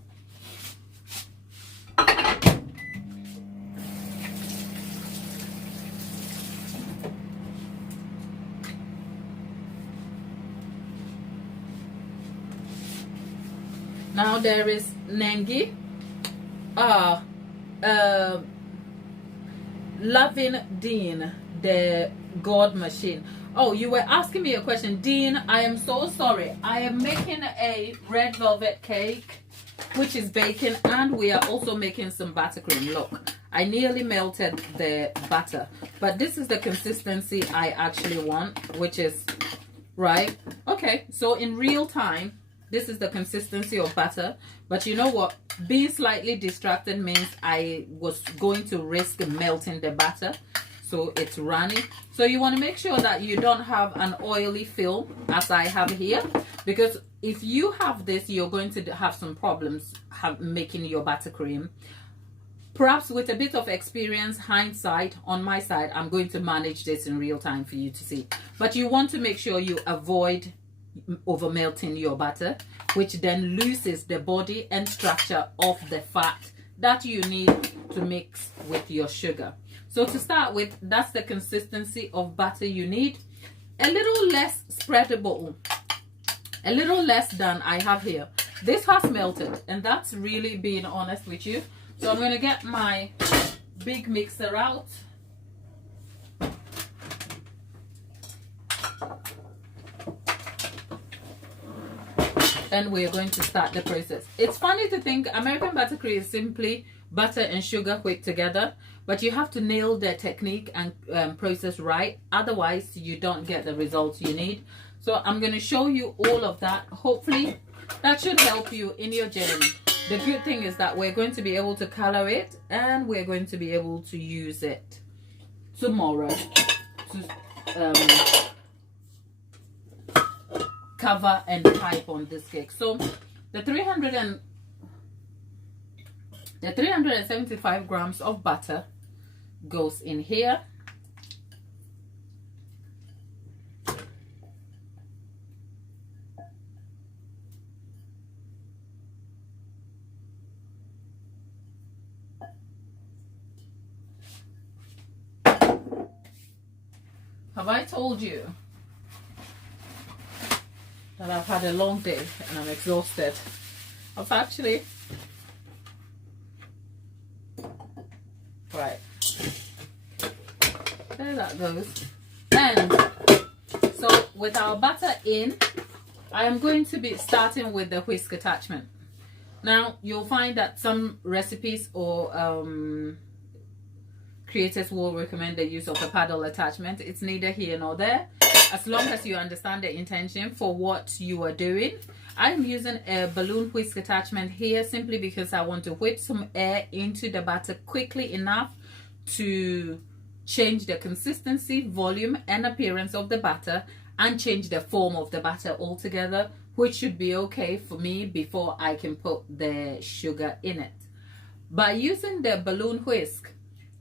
Now there is Nengi, Loving Dean, the God machine. Oh, you were asking me a question, Dean. I am so sorry. I am making a red velvet cake, which is baking, and we are also making some buttercream. Look, I nearly melted the butter, but this is the consistency I actually want, which is right. Okay, so in real time, this is the consistency of butter. But you know what? Being slightly distracted means I was going to risk melting the butter. So it's runny. So you want to make sure that you don't have an oily film as I have here. Because if you have this, you're going to have some problems making your buttercream. Perhaps with a bit of experience, hindsight, on my side, I'm going to manage this in real time for you to see. But you want to make sure you avoid over melting your butter, which then loses the body and structure of the fat that you need to mix with your sugar. So to start with, that's the consistency of butter you need. A little less spreadable, a little less than I have here. This has melted, and that's really being honest with you. So I'm going to get my big mixer out. And we're going to start the process. It's funny to think American buttercream is simply butter and sugar whipped together, but you have to nail the technique and process right. Otherwise, you don't get the results you need. So I'm going to show you all of that. Hopefully, that should help you in your journey. The good thing is that we're going to be able to color it, and we're going to be able to use it tomorrow to cover and type on this cake. So the 375 grams of butter goes in here. Have I told you that I've had a long day and I'm exhausted? I've actually, right, there that goes. And so with our butter in, I am going to be starting with the whisk attachment. Now you'll find that some recipes or creators will recommend the use of a paddle attachment. It's neither here nor there, as long as you understand the intention for what you are doing. I'm using a balloon whisk attachment here simply because I want to whip some air into the butter quickly enough to change the consistency, volume, and appearance of the butter, and change the form of the butter altogether, which should be okay for me before I can put the sugar in it. By using the balloon whisk,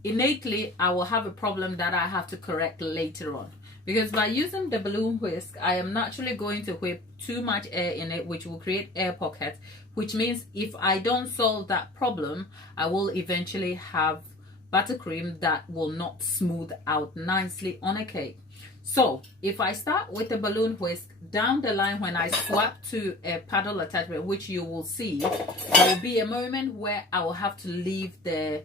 innately I will have a problem that I have to correct later on, because by using the balloon whisk, I am naturally going to whip too much air in it, which will create air pockets, which means if I don't solve that problem, I will eventually have buttercream that will not smooth out nicely on a cake. So if I start with the balloon whisk, down the line when I swap to a paddle attachment, which you will see, there will be a moment where I will have to leave the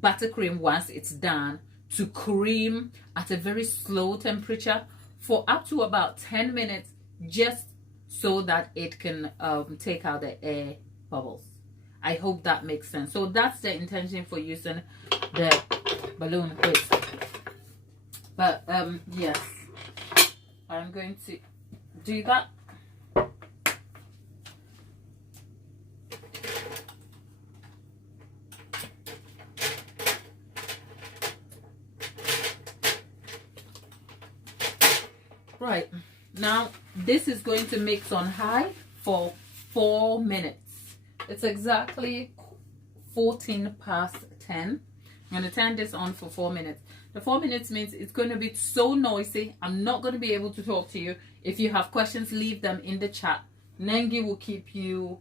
buttercream once it's done to cream at a very slow temperature for up to about 10 minutes, just so that it can take out the air bubbles. I hope that makes sense. So that's the intention for using the balloon whisk. But yes, I'm going to do that. Right, now this is going to mix on high for 4 minutes. It's exactly 14 past 10. I'm going to turn this on for 4 minutes. The 4 minutes means it's going to be so noisy. I'm not going to be able to talk to you. If you have questions, leave them in the chat. Nengi will keep you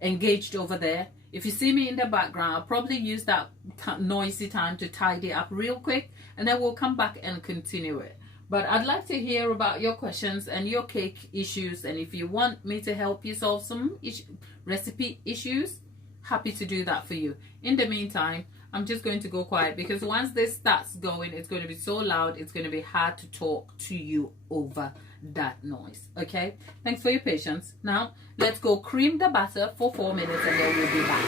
engaged over there. If you see me in the background, I'll probably use that noisy time to tidy up real quick, and then we'll come back and continue it. But I'd like to hear about your questions and your cake issues, and if you want me to help you solve some recipe issues, happy to do that for you. In the meantime, I'm just going to go quiet, because once this starts going, it's going to be so loud, it's going to be hard to talk to you over that noise. Okay, thanks for your patience. Now let's go cream the batter for 4 minutes, and then we'll be back.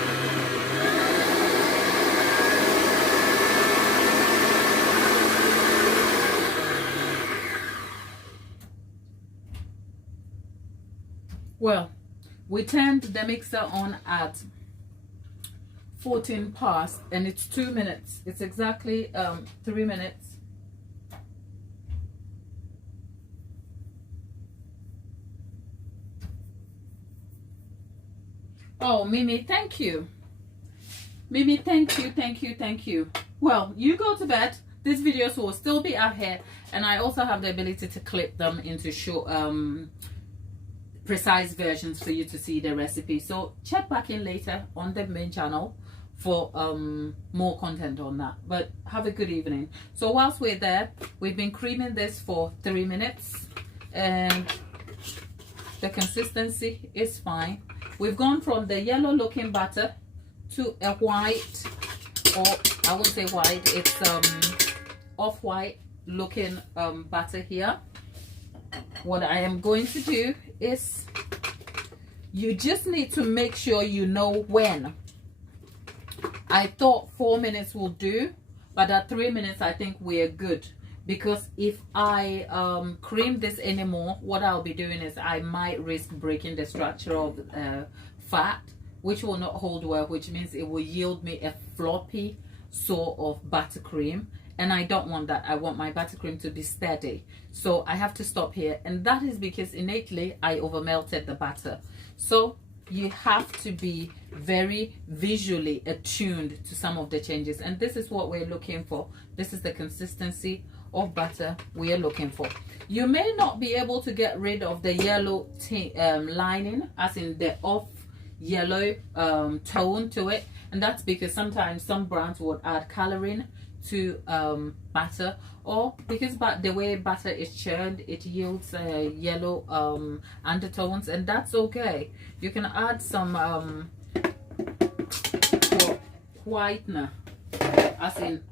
Well, we turned the mixer on at 14 past, and it's 2 minutes. It's exactly 3 minutes. Oh, Mimi, thank you. Mimi, thank you. Well, you go to bed. These videos will still be out here, and I also have the ability to clip them into short, precise versions for you to see the recipe. So check back in later on the main channel for more content on that. But have a good evening. So whilst we're there, we've been creaming this for 3 minutes, and the consistency is fine. We've gone from the yellow looking butter to a white, or I won't say white, it's off-white looking butter here. What I am going to do is, you just need to make sure you know when. I thought 4 minutes will do, but at 3 minutes I think we're good, because if I cream this anymore, what I'll be doing is I might risk breaking the structure of fat, which will not hold well, which means it will yield me a floppy sort of buttercream, and I don't want that. I want my buttercream to be steady. So I have to stop here, and that is because innately I over melted the butter. So you have to be very visually attuned to some of the changes, and this is what we're looking for. This is the consistency of butter we are looking for. You may not be able to get rid of the yellow lining, as in the off yellow tone to it, and that's because sometimes some brands would add coloring to butter, or because the way butter is churned, it yields yellow undertones, and that's okay. You can add some whitener, as in,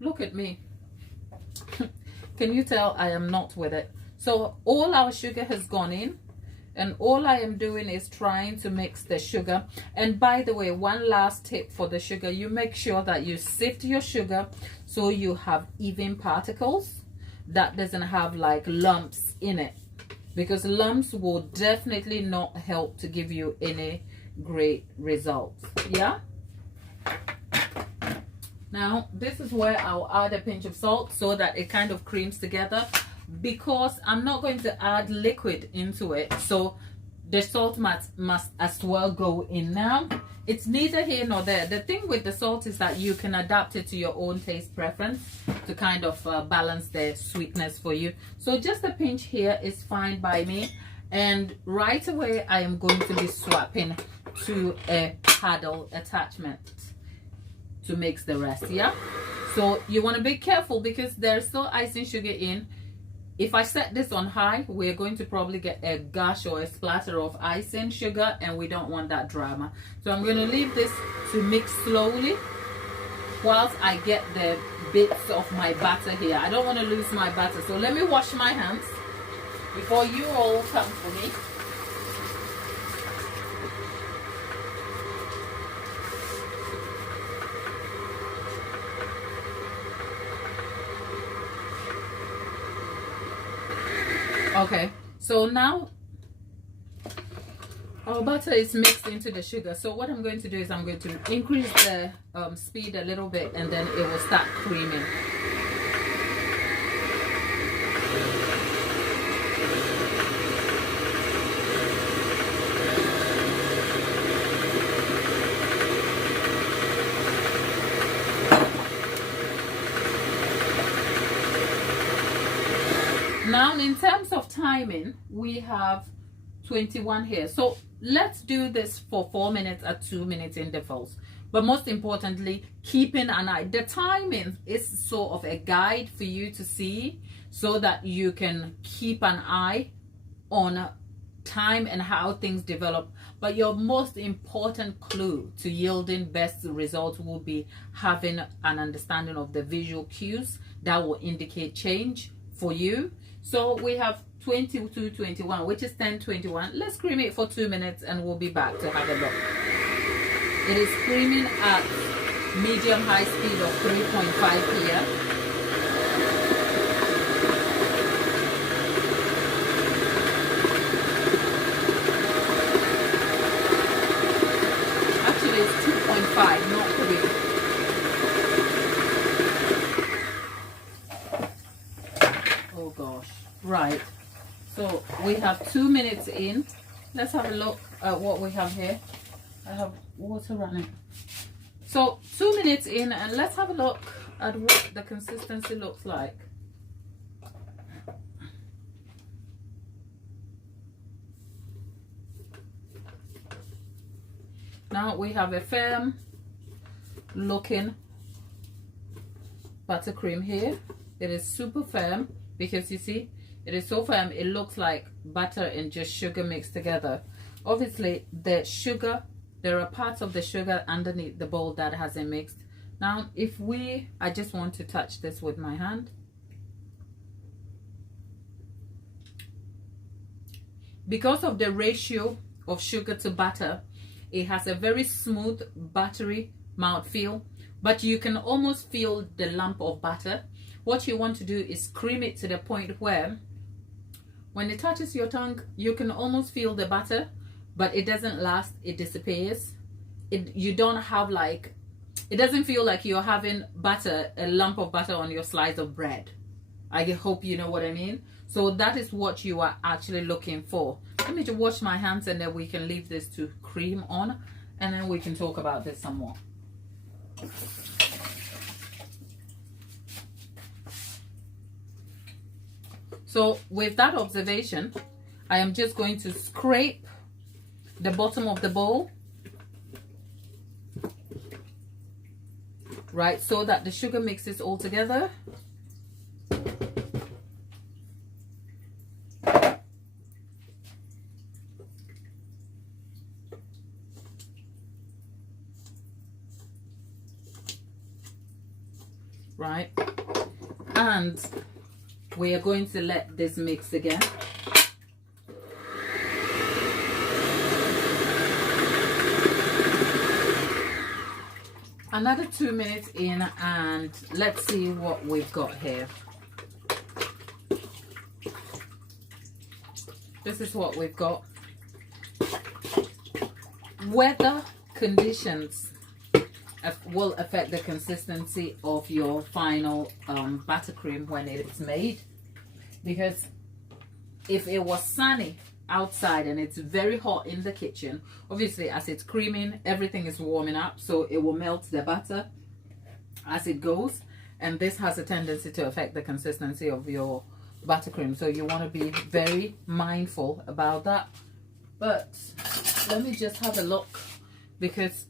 look at me. Can you tell I am not with it? So all our sugar has gone in, and all I am doing is trying to mix the sugar. And by the way, one last tip for the sugar: you make sure that you sift your sugar so you have even particles, that doesn't have like lumps in it, because lumps will definitely not help to give you any great results. Yeah, now this is where I'll add a pinch of salt so that it kind of creams together, because I'm not going to add liquid into it, so the salt must as well go in. Now it's neither here nor there. The thing with the salt is that you can adapt it to your own taste preference to kind of balance the sweetness for you. So just a pinch here is fine by me, and right away I am going to be swapping to a paddle attachment to mix the rest. Yeah, so you want to be careful because there's still icing sugar in. If I set this on high, we're going to probably get a gush or a splatter of icing sugar, and we don't want that drama. So I'm going to leave this to mix slowly whilst I get the bits of my batter here. I don't want to lose my batter, so let me wash my hands before you all come for me. Okay, so now our butter is mixed into the sugar. So what I'm going to do is I'm going to increase the speed a little bit, and then it will start creaming. Now in terms of timing, we have 21 here. So let's do this for 4 minutes at 2 minute intervals. But most importantly, keeping an eye. The timing is sort of a guide for you to see so that you can keep an eye on time and how things develop. But your most important clue to yielding best results will be having an understanding of the visual cues that will indicate change for you. So we have 22:21, which is 10:21. Let's cream it for 2 minutes and we'll be back to have a look. It is creaming at medium high speed of 3.5 here. Actually, it's 2.5, not 3. Oh gosh. Right. So we have 2 minutes in. Let's have a look at what we have here. I have water running. So 2 minutes in, and let's have a look at what the consistency looks like. Now we have a firm looking buttercream here. It is super firm because you see it is so firm it looks like butter and just sugar mixed together. Obviously the sugar, there are parts of the sugar underneath the bowl that hasn't mixed. Now I just want to touch this with my hand. Because of the ratio of sugar to butter, it has a very smooth buttery mouthfeel, but you can almost feel the lump of butter. What you want to do is cream it to the point where when it touches your tongue, you can almost feel the butter, but it doesn't last, it disappears. You don't have like, it doesn't feel like you're having butter, a lump of butter on your slice of bread. I hope you know what I mean. So that is what you are actually looking for. Let me just wash my hands and then we can leave this to cream on and then we can talk about this some more. So with that observation, I am just going to scrape the bottom of the bowl, right, so that the sugar mixes all together. Right, and we are going to let this mix again. Another 2 minutes in, and let's see what we've got here. This is what we've got. Weather conditions will affect the consistency of your final buttercream when it is made, because if it was sunny outside and it's very hot in the kitchen, obviously as it's creaming, everything is warming up, so it will melt the butter as it goes, and this has a tendency to affect the consistency of your buttercream, so you want to be very mindful about that. But let me just have a look, because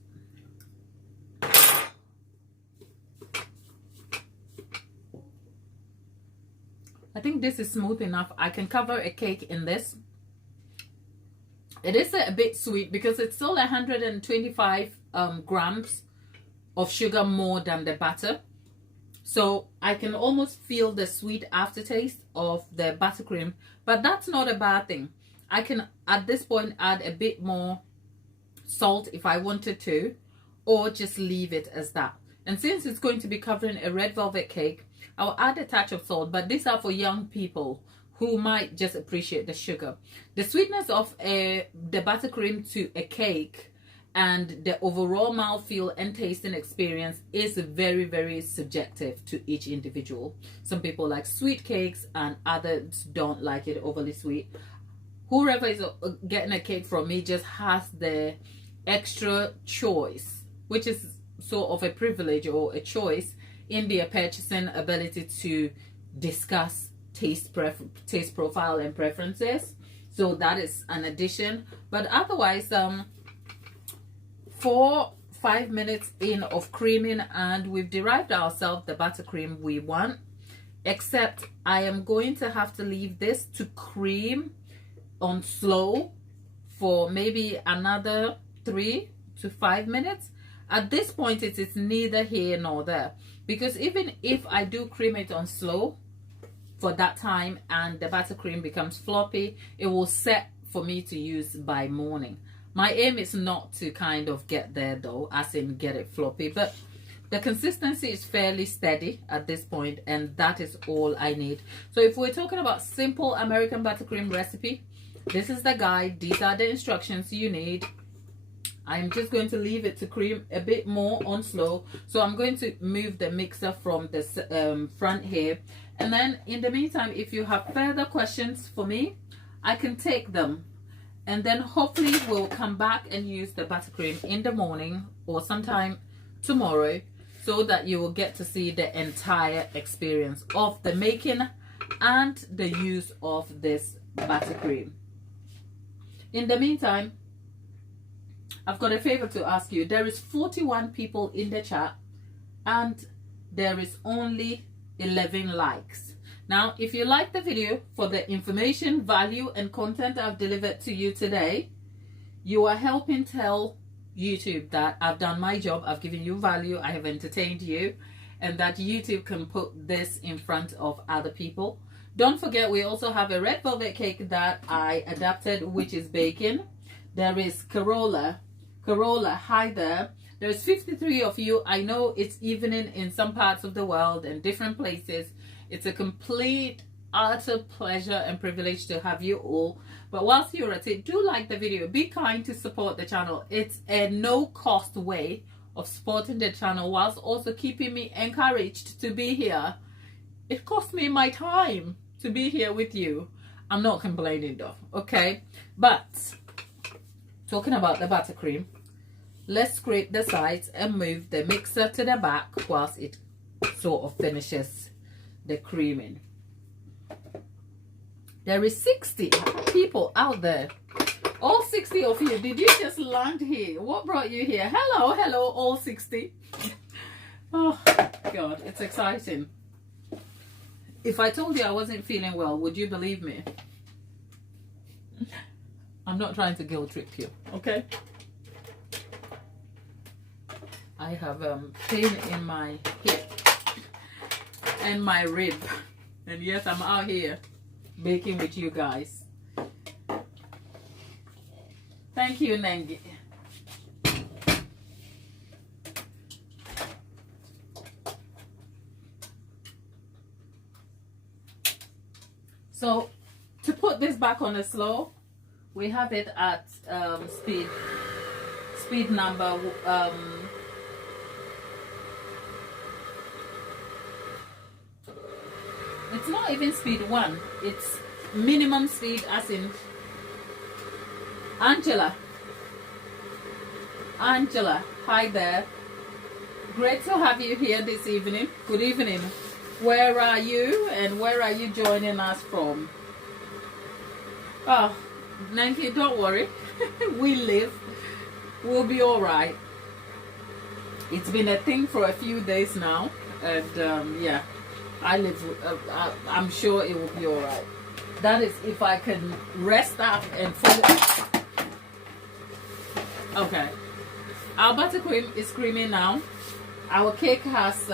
I think this is smooth enough. I can cover a cake in this. It is a bit sweet because it's still 125 grams of sugar more than the butter. So I can almost feel the sweet aftertaste of the buttercream, but that's not a bad thing. I can at this point add a bit more salt if I wanted to, or just leave it as that. And since it's going to be covering a red velvet cake, I'll add a touch of salt, but these are for young people who might just appreciate the sugar. The sweetness of the buttercream to a cake and the overall mouthfeel and tasting experience is very, very subjective to each individual. Some people like sweet cakes and others don't like it overly sweet. Whoever is getting a cake from me just has the extra choice, which is sort of a privilege or a choice in their purchasing ability to discuss taste profile and preferences. So that is an addition. But otherwise, 4-5 minutes in of creaming, and we've derived ourselves the buttercream we want. Except I am going to have to leave this to cream on slow for maybe another 3 to 5 minutes. At this point, it is neither here nor there, because even if I do cream it on slow for that time and the buttercream becomes floppy, it will set for me to use by morning. My aim is not to kind of get there though, as in get it floppy, but the consistency is fairly steady at this point, and that is all I need. So if we're talking about simple American buttercream recipe, this is the guide. These are the instructions you need. I'm just going to leave it to cream a bit more on slow. So I'm going to move the mixer from the front here. And then in the meantime, if you have further questions for me, I can take them. And then hopefully we'll come back and use the buttercream in the morning or sometime tomorrow, so that you will get to see the entire experience of the making and the use of this buttercream. In the meantime, I've got a favor to ask you. There is 41 people in the chat and there is only 11 likes. Now, if you like the video for the information, value, and content I've delivered to you today, you are helping tell YouTube that I've done my job, I've given you value, I have entertained you, and that YouTube can put this in front of other people. Don't forget, we also have a red velvet cake that I adapted, which is baking. There is Corolla, hi there. There's 53 of you. I know it's evening in some parts of the world and different places. It's a complete utter pleasure and privilege to have you all. But whilst you're at it, do like the video. Be kind to support the channel. It's a no-cost way of supporting the channel whilst also keeping me encouraged to be here. It cost me my time to be here with you. I'm not complaining though, okay? But talking about the buttercream, let's scrape the sides and move the mixer to the back whilst it sort of finishes the creaming. There is 60 people out there. All 60 of you. Did you just land here? What brought you here? Hello, hello, all 60. Oh, God, it's exciting. If I told you I wasn't feeling well, would you believe me? I'm not trying to guilt trip you, okay? I have pain in my hip and my rib. And yes, I'm out here baking with you guys. Thank you, Nengi. So to put this back on a slow, we have it at speed number it's not even speed 1, it's minimum speed, as in Angela, hi there, great to have you here this evening. Good evening. Where are you and where are you joining us from? Oh, Nanki, don't worry. We'll be all right. It's been a thing for a few days now, and yeah, I'm sure it will be all right. That is if I can rest up and follow. Okay, our buttercream is creamy now. Our cake has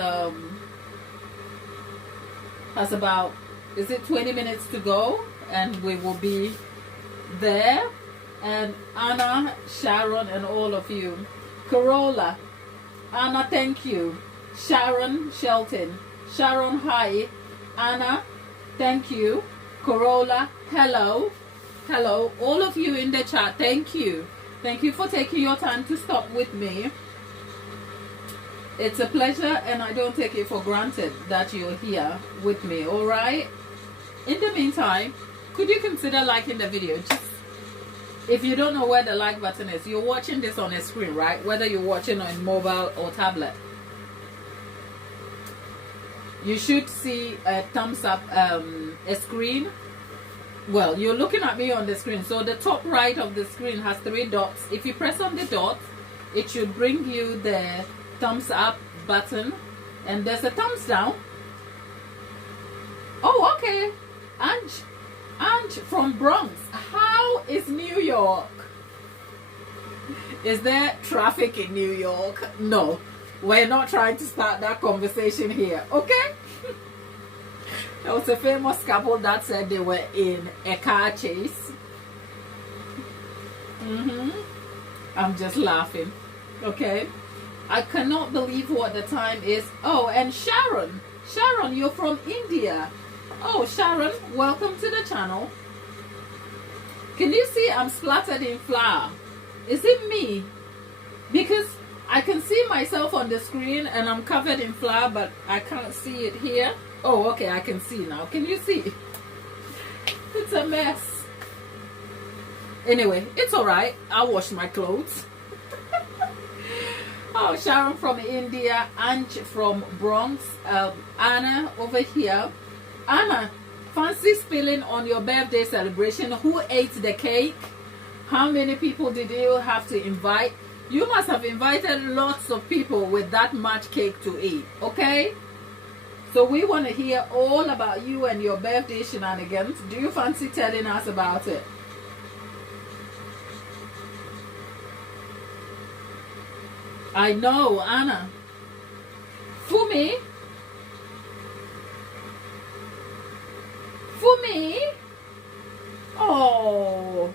about, is it 20 minutes to go, and we will be there. And Anna, Sharon, and all of you. Corolla, Anna, thank you. Sharon, Shelton, Sharon, hi. Anna, thank you. Corolla, hello. Hello, all of you in the chat, thank you. Thank you for taking your time to stop with me. It's a pleasure, and I don't take it for granted that you're here with me, all right? In the meantime, could you consider liking the video? Just, if you don't know where the like button is, you're watching this on a screen, right? Whether you're watching on mobile or tablet. You should see a thumbs up, a screen. Well, you're looking at me on the screen. So the top right of the screen has 3 dots. If you press on the dot, it should bring you the thumbs up button. And there's a thumbs down. Oh, okay. Ange from Bronx. How is New York? Is there traffic in New York? No. We're not trying to start that conversation here. Okay? There was a famous couple that said they were in a car chase. I'm just laughing. Okay? I cannot believe what the time is. Oh, and Sharon. Sharon, you're from India. Oh, Sharon, welcome to the channel. Can you see I'm splattered in flour? Is it me? Because I can see myself on the screen and I'm covered in flour, but I can't see it here. Oh, okay, I can see now. Can you see? It's a mess. Anyway, it's alright. I'll wash my clothes. Oh, Sharon from India, Ange from Bronx, Anna over here. Anna, fancy spilling on your birthday celebration. Who ate the cake? How many people did you have to invite? You must have invited lots of people with that much cake to eat, okay? So we want to hear all about you and your birthday shenanigans. Do you fancy telling us about it? I know, Anna. Fumi? Fumi? Oh,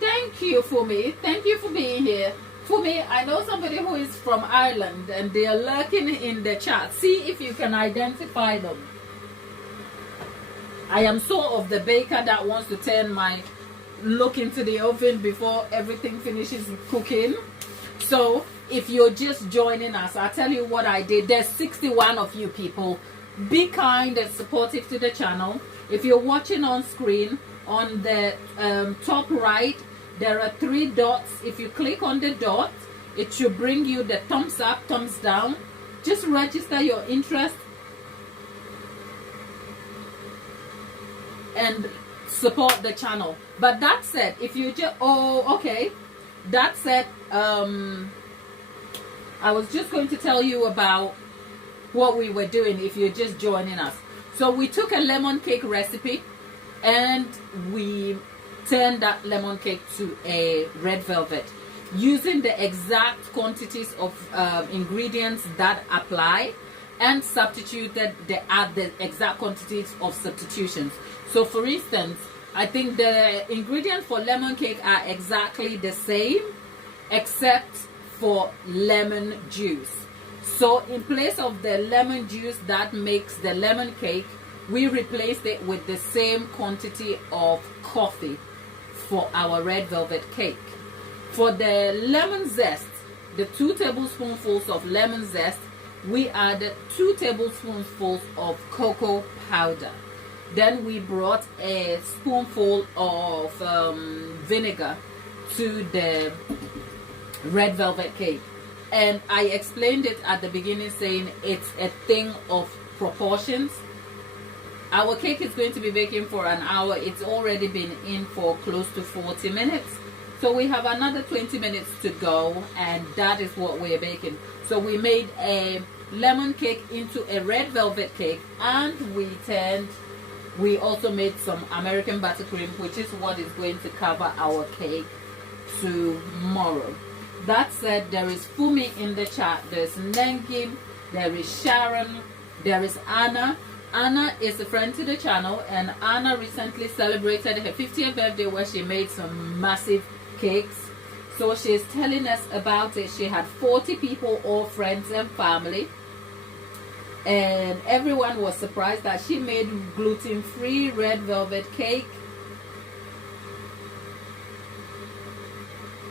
thank you, Fumi. Thank you for being here. Fumi, I know somebody who is from Ireland and they are lurking in the chat. See if you can identify them. I am sort of the baker that wants to turn my look into the oven before everything finishes cooking. So if you're just joining us, I'll tell you what I did. There's 61 of you people. Be kind and supportive to the channel. If you're watching on screen, on the top right, there are 3 dots. If you click on the dot, it should bring you the thumbs up, thumbs down. Just register your interest and support the channel. But that said, if you just, oh, okay. That said, I was just going to tell you about what we were doing if you're just joining us. So we took a lemon cake recipe and we turned that lemon cake to a red velvet using the exact quantities of ingredients that apply and substituted the exact quantities of substitutions. So for instance, I think the ingredients for lemon cake are exactly the same except for lemon juice. So in place of the lemon juice that makes the lemon cake, we replaced it with the same quantity of coffee for our red velvet cake. For the lemon zest, the 2 tablespoonfuls of lemon zest, we added 2 tablespoonfuls of cocoa powder. Then we brought a spoonful of vinegar to the red velvet cake. And I explained it at the beginning saying it's a thing of proportions. Our cake is going to be baking for an hour. It's already been in for close to 40 minutes. So we have another 20 minutes to go, and that is what we're baking. So we made a lemon cake into a red velvet cake, and we also made some American buttercream, which is what is going to cover our cake tomorrow. That said, there is Fumi in the chat, there's Nengim, there is Sharon, there is Anna. Anna is a friend to the channel, and Anna recently celebrated her 50th birthday where she made some massive cakes. So she's telling us about it. She had 40 people, all friends and family, and everyone was surprised that she made gluten-free red velvet cake.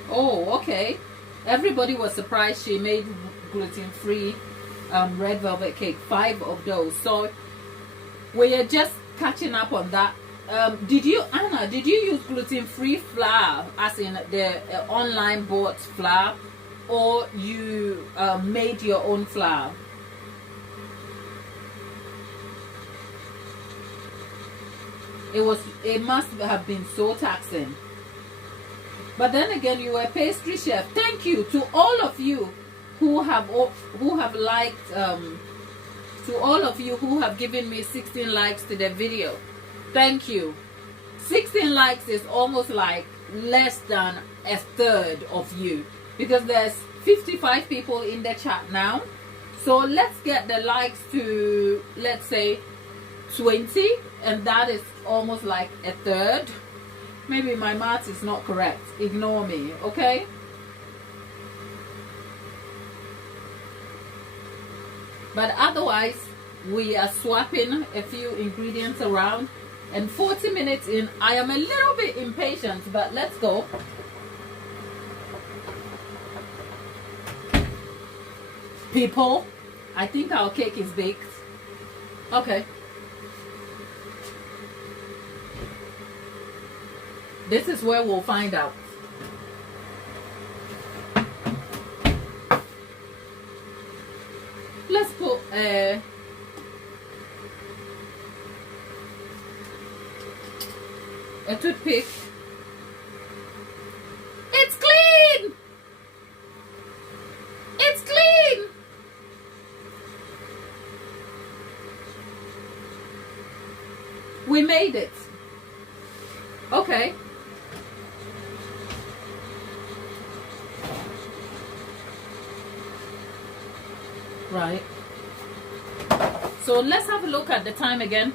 Oh, okay. Everybody was surprised she made gluten-free red velvet cake, 5 of those. So we are just catching up on that. Anna, did you use gluten-free flour, as in the online bought flour, or you made your own flour? It must have been so taxing. But then again, you were a pastry chef. Thank you to all of you who have liked, to all of you who have given me 16 likes to the video. Thank you. 16 likes is almost like less than a third of you, because there's 55 people in the chat now. So let's get the likes to, let's say, 20, and that is almost like a third. Maybe my math is not correct. Ignore me, okay? But otherwise, we are swapping a few ingredients around, and 40 minutes in, I am a little bit impatient, but let's go. People, I think our cake is baked. Okay. This is where we'll find out. Let's put a toothpick. It's clean! It's clean! We made it. Okay. Right. So let's have a look at the time again.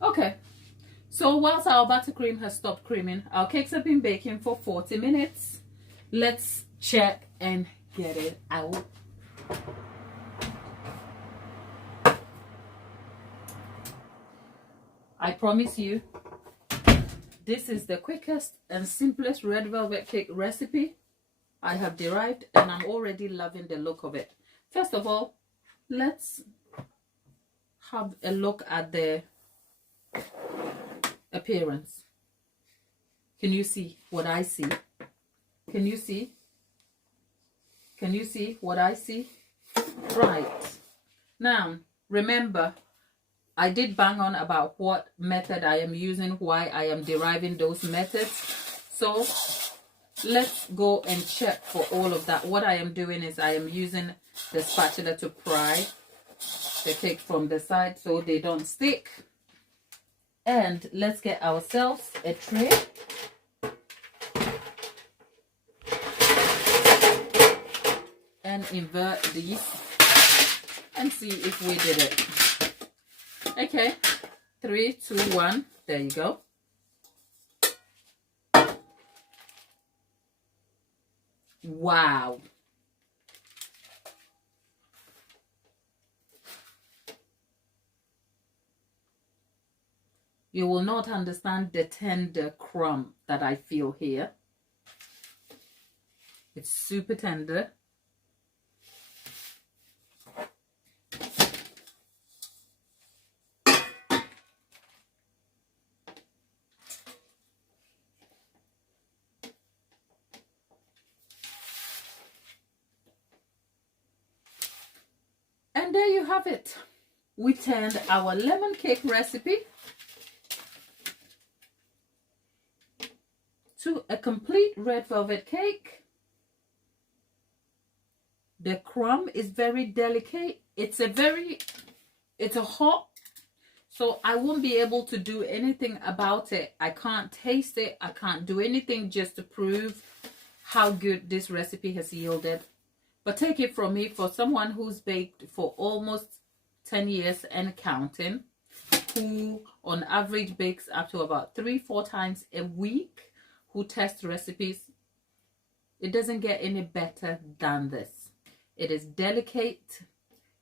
Okay. So whilst our buttercream has stopped creaming, our cakes have been baking for 40 minutes. Let's check and get it out. I promise you, this is the quickest and simplest red velvet cake recipe I have derived, and I'm already loving the look of it. First of all, let's have a look at the appearance. Can you see what I see? Can you see? Can you see what I see? Right. Now, remember, I did bang on about what method I am using, why I am deriving those methods. So let's go and check for all of that. What I am doing is I am using the spatula to pry the cake from the side so they don't stick. And let's get ourselves a tray. And invert these and see if we did it. Okay, 3, 2, 1. There you go. Wow. You will not understand the tender crumb that I feel here. It's super tender. And there you have it. We turned our lemon cake recipe to a complete red velvet cake. The crumb is very delicate. It's a hot, so I won't be able to do anything about it. I can't taste it. I can't do anything just to prove how good this recipe has yielded. But take it from me, for someone who's baked for almost 10 years and counting, who on average bakes up to about 3-4 times a week, who tests recipes, it doesn't get any better than this. It is delicate.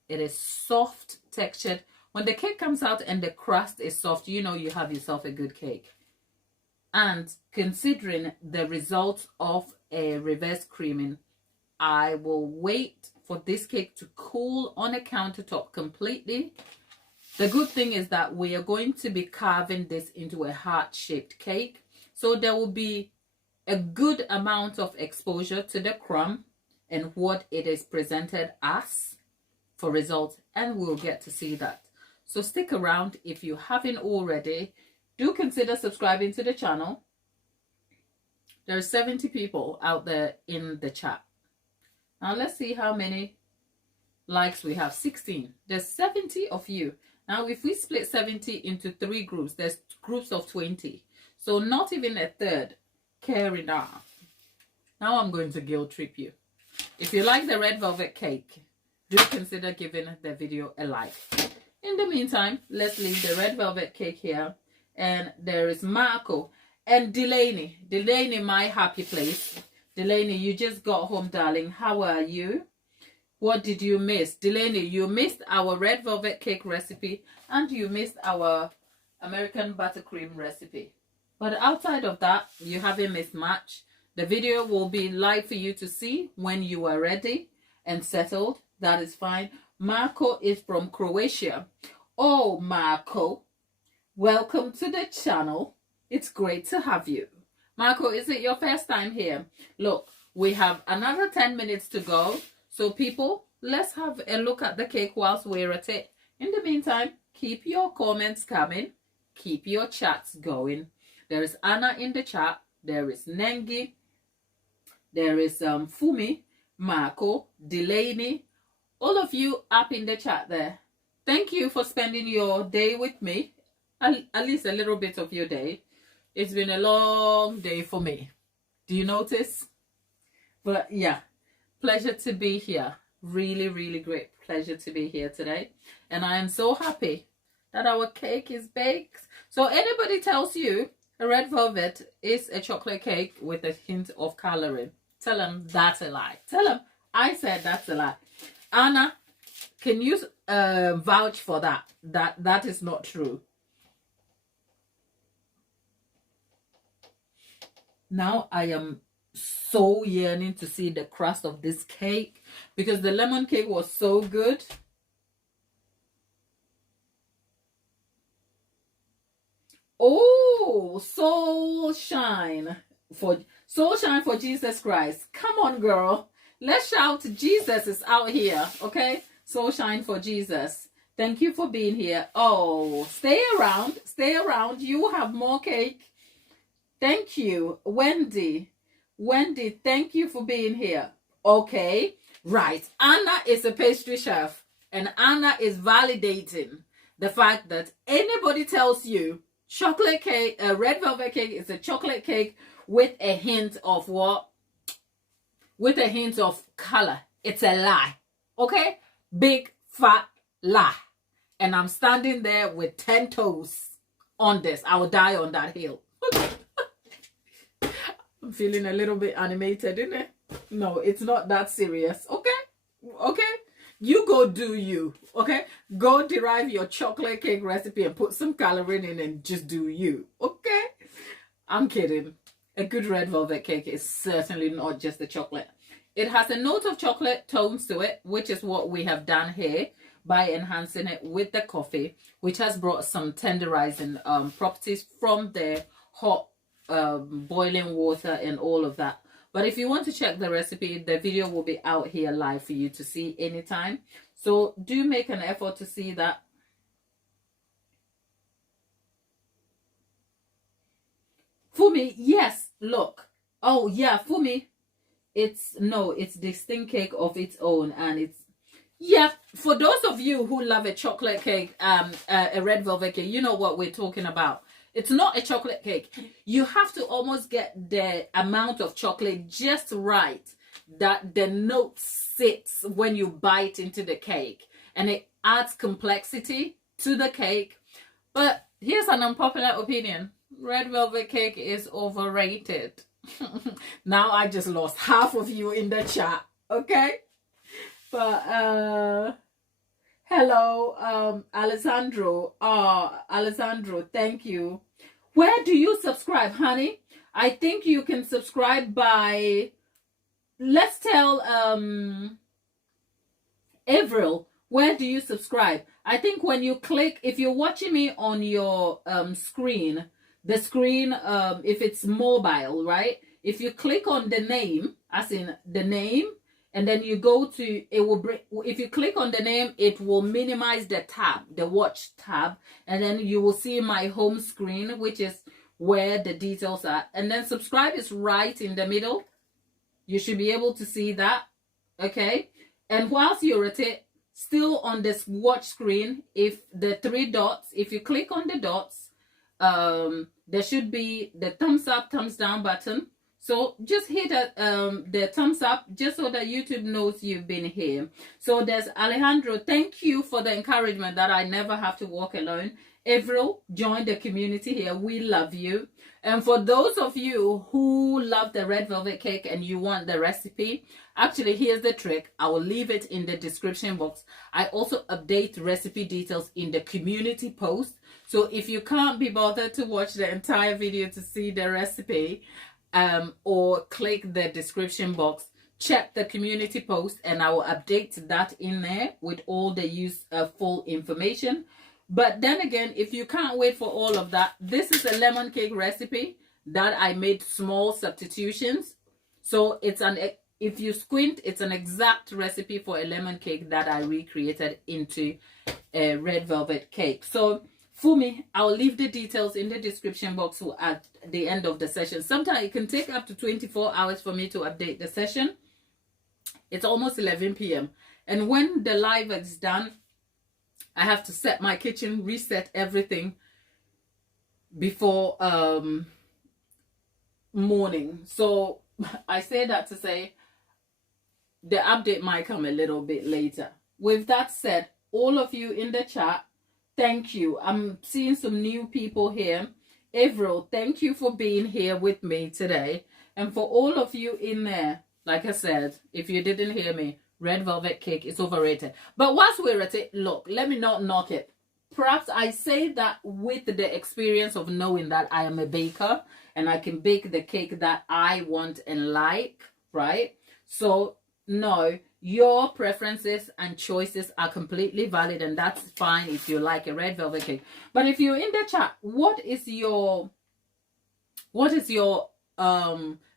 It is soft textured. When the cake comes out and the crust is soft, you know you have yourself a good cake. And considering the results of a reverse creaming, I will wait for this cake to cool on a countertop completely. The good thing is that we are going to be carving this into a heart-shaped cake. So there will be a good amount of exposure to the crumb, and what it is presented as for results, and we'll get to see that. So stick around. If you haven't already, do consider subscribing to the channel. There are 70 people out there in the chat. Now let's see how many likes we have. 16. There's 70 of you. Now if we split 70 into 3 groups, there's groups of 20. So not even a third care enough. Now I'm going to guilt trip you. If you like the red velvet cake, do consider giving the video a like. In the meantime, let's leave the red velvet cake here. And there is Marco and Delaney. Delaney, my happy place. Delaney, you just got home, darling. How are you? What did you miss? Delaney, you missed our red velvet cake recipe and you missed our American buttercream recipe. But outside of that, you haven't missed much. The video will be live for you to see when you are ready and settled. That is fine. Marco is from Croatia. Oh, Marco, welcome to the channel. It's great to have you. Marco, is it your first time here? Look, we have another 10 minutes to go. So people, let's have a look at the cake whilst we're at it. In the meantime, keep your comments coming. Keep your chats going. There is Anna in the chat. There is Nengi. There is Fumi, Marco, Delaney. All of you up in the chat there. Thank you for spending your day with me. At least a little bit of your day. It's been a long day for me. Do you notice? But yeah, pleasure to be here. Really, really great pleasure to be here today. And I am so happy that our cake is baked. So anybody tells you a red velvet is a chocolate cake with a hint of coloring, tell them that's a lie. Tell them I said that's a lie. Anna, can you vouch for that? That is not true. Now I am so yearning to see the crust of this cake because the lemon cake was so good. Oh, soul shine for Jesus Christ. Come on, girl. Let's shout Jesus is out here, okay? Soul shine for Jesus. Thank you for being here. Oh, stay around. Stay around. You have more cake. Thank you, Wendy. Wendy, thank you for being here. Okay, right. Anna is a pastry chef, and Anna is validating the fact that anybody tells you chocolate cake, a red velvet cake is a chocolate cake with a hint of what? With a hint of color. It's a lie. Okay? Big fat lie. And I'm standing there with 10 toes on this. I will die on that hill. I'm feeling a little bit animated, isn't it? No, it's not that serious. Okay? Okay? You go do you. Okay? Go derive your chocolate cake recipe and put some coloring in and just do you. Okay? I'm kidding. A good red velvet cake is certainly not just the chocolate. It has a note of chocolate tones to it, which is what we have done here by enhancing it with the coffee, which has brought some tenderizing properties from the hot boiling water and all of that. But if you want to check the recipe, the video will be out here live for you to see anytime. So do make an effort to see that. Fumi, yes, look. Oh yeah, Fumi. It's distinct cake of its own, and it's, yeah, for those of you who love a chocolate cake, a red velvet cake, you know what we're talking about. It's not a chocolate cake. You have to almost get the amount of chocolate just right that the note sits when you bite into the cake, and it adds complexity to the cake. But here's an unpopular opinion. Red velvet cake is overrated. Now I just lost half of you in the chat, okay? But hello, Alessandro. Alessandro, thank you. Where do you subscribe, honey? I think you can subscribe by, let's tell Avril, where do you subscribe? I think when you click, if you're watching me on your screen, the screen, if it's mobile, right? If you click on the name, as in the name, and then you go to, it will bring, if you click on the name, it will minimize the tab, the watch tab, and then you will see my home screen, which is where the details are. And then subscribe is right in the middle. You should be able to see that. Okay, and whilst you're at it, still on this watch screen, if the three dots, if you click on the dots, there should be the thumbs up, thumbs down button. So just hit the thumbs up just so that YouTube knows you've been here. So there's Alejandro. Thank you for the encouragement that I never have to walk alone. Avril, join the community here. We love you. And for those of you who love the red velvet cake and you want the recipe, actually, here's the trick. I will leave it in the description box. I also update recipe details in the community post. So if you can't be bothered to watch the entire video to see the recipe, or click the description box, check the community post, and I will update that in there with all the full information. But then again, if you can't wait for all of that, this is a lemon cake recipe that I made small substitutions. So it's if you squint, it's an exact recipe for a lemon cake that I recreated into a red velvet cake. So for me, I'll leave the details in the description box at the end of the session. Sometimes it can take up to 24 hours for me to update the session. It's almost 11 p.m. And when the live is done, I have to set my kitchen, reset everything before morning. So I say that to say the update might come a little bit later. With that said, all of you in the chat, thank you. I'm seeing some new people here. Avril, thank you for being here with me today. And for all of you in there, like I said, if you didn't hear me, red velvet cake is overrated. But whilst we're at it, look, let me not knock it. Perhaps I say that with the experience of knowing that I am a baker and I can bake the cake that I want and like, right? So, no, your preferences and choices are completely valid, and that's fine if you like a red velvet cake. But if you're in the chat, what is your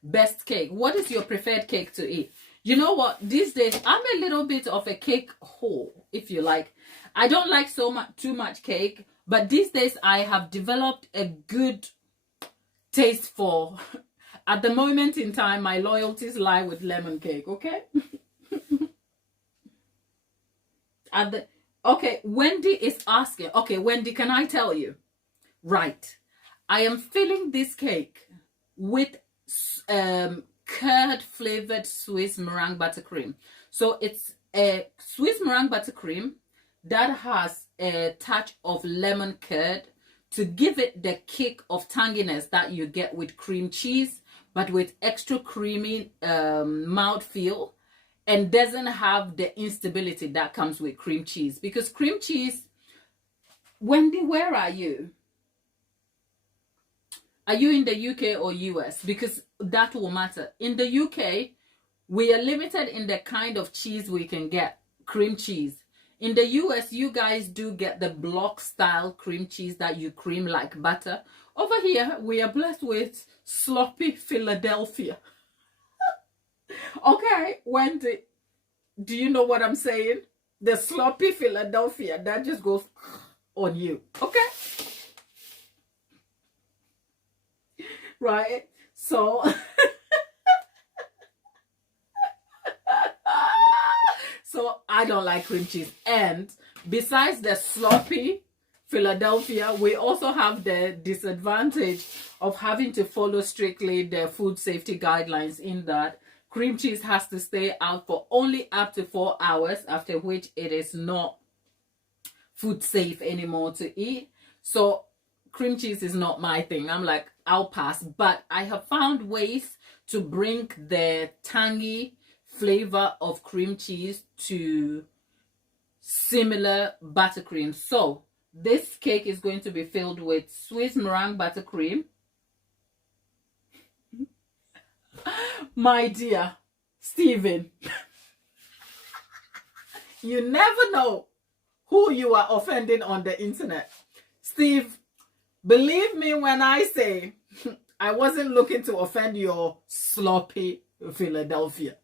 best cake? What is your preferred cake to eat? You know what? These days, I'm a little bit of a cake whore, if you like. I don't like too much cake, but these days I have developed a good taste for. At the moment in time, my loyalties lie with lemon cake. Okay. Okay, Wendy is asking. Okay, Wendy, can I tell you? Right. I am filling this cake with curd flavored Swiss meringue buttercream. So it's a Swiss meringue buttercream that has a touch of lemon curd to give it the kick of tanginess that you get with cream cheese, but with extra creamy mouthfeel, and doesn't have the instability that comes with cream cheese. Because cream cheese, Wendy, where are you? Are you in the UK or US? Because that will matter. In the UK, we are limited in the kind of cheese we can get, cream cheese. In the US, you guys do get the block style cream cheese that you cream like butter. Over here, we are blessed with sloppy Philadelphia. Okay, Wendy, do you know what I'm saying? The sloppy Philadelphia, that just goes on you. Okay? Right? So, so I don't like cream cheese. And besides the sloppy Philadelphia, we also have the disadvantage of having to follow strictly the food safety guidelines, in that cream cheese has to stay out for only up to 4 hours, after which it is not food safe anymore to eat. So cream cheese is not my thing. I'm like, I'll pass. But I have found ways to bring the tangy flavor of cream cheese to similar buttercream. So this cake is going to be filled with Swiss meringue buttercream. My dear Stephen, you never know who you are offending on the internet. Steve, believe me when I say I wasn't looking to offend your sloppy Philadelphia.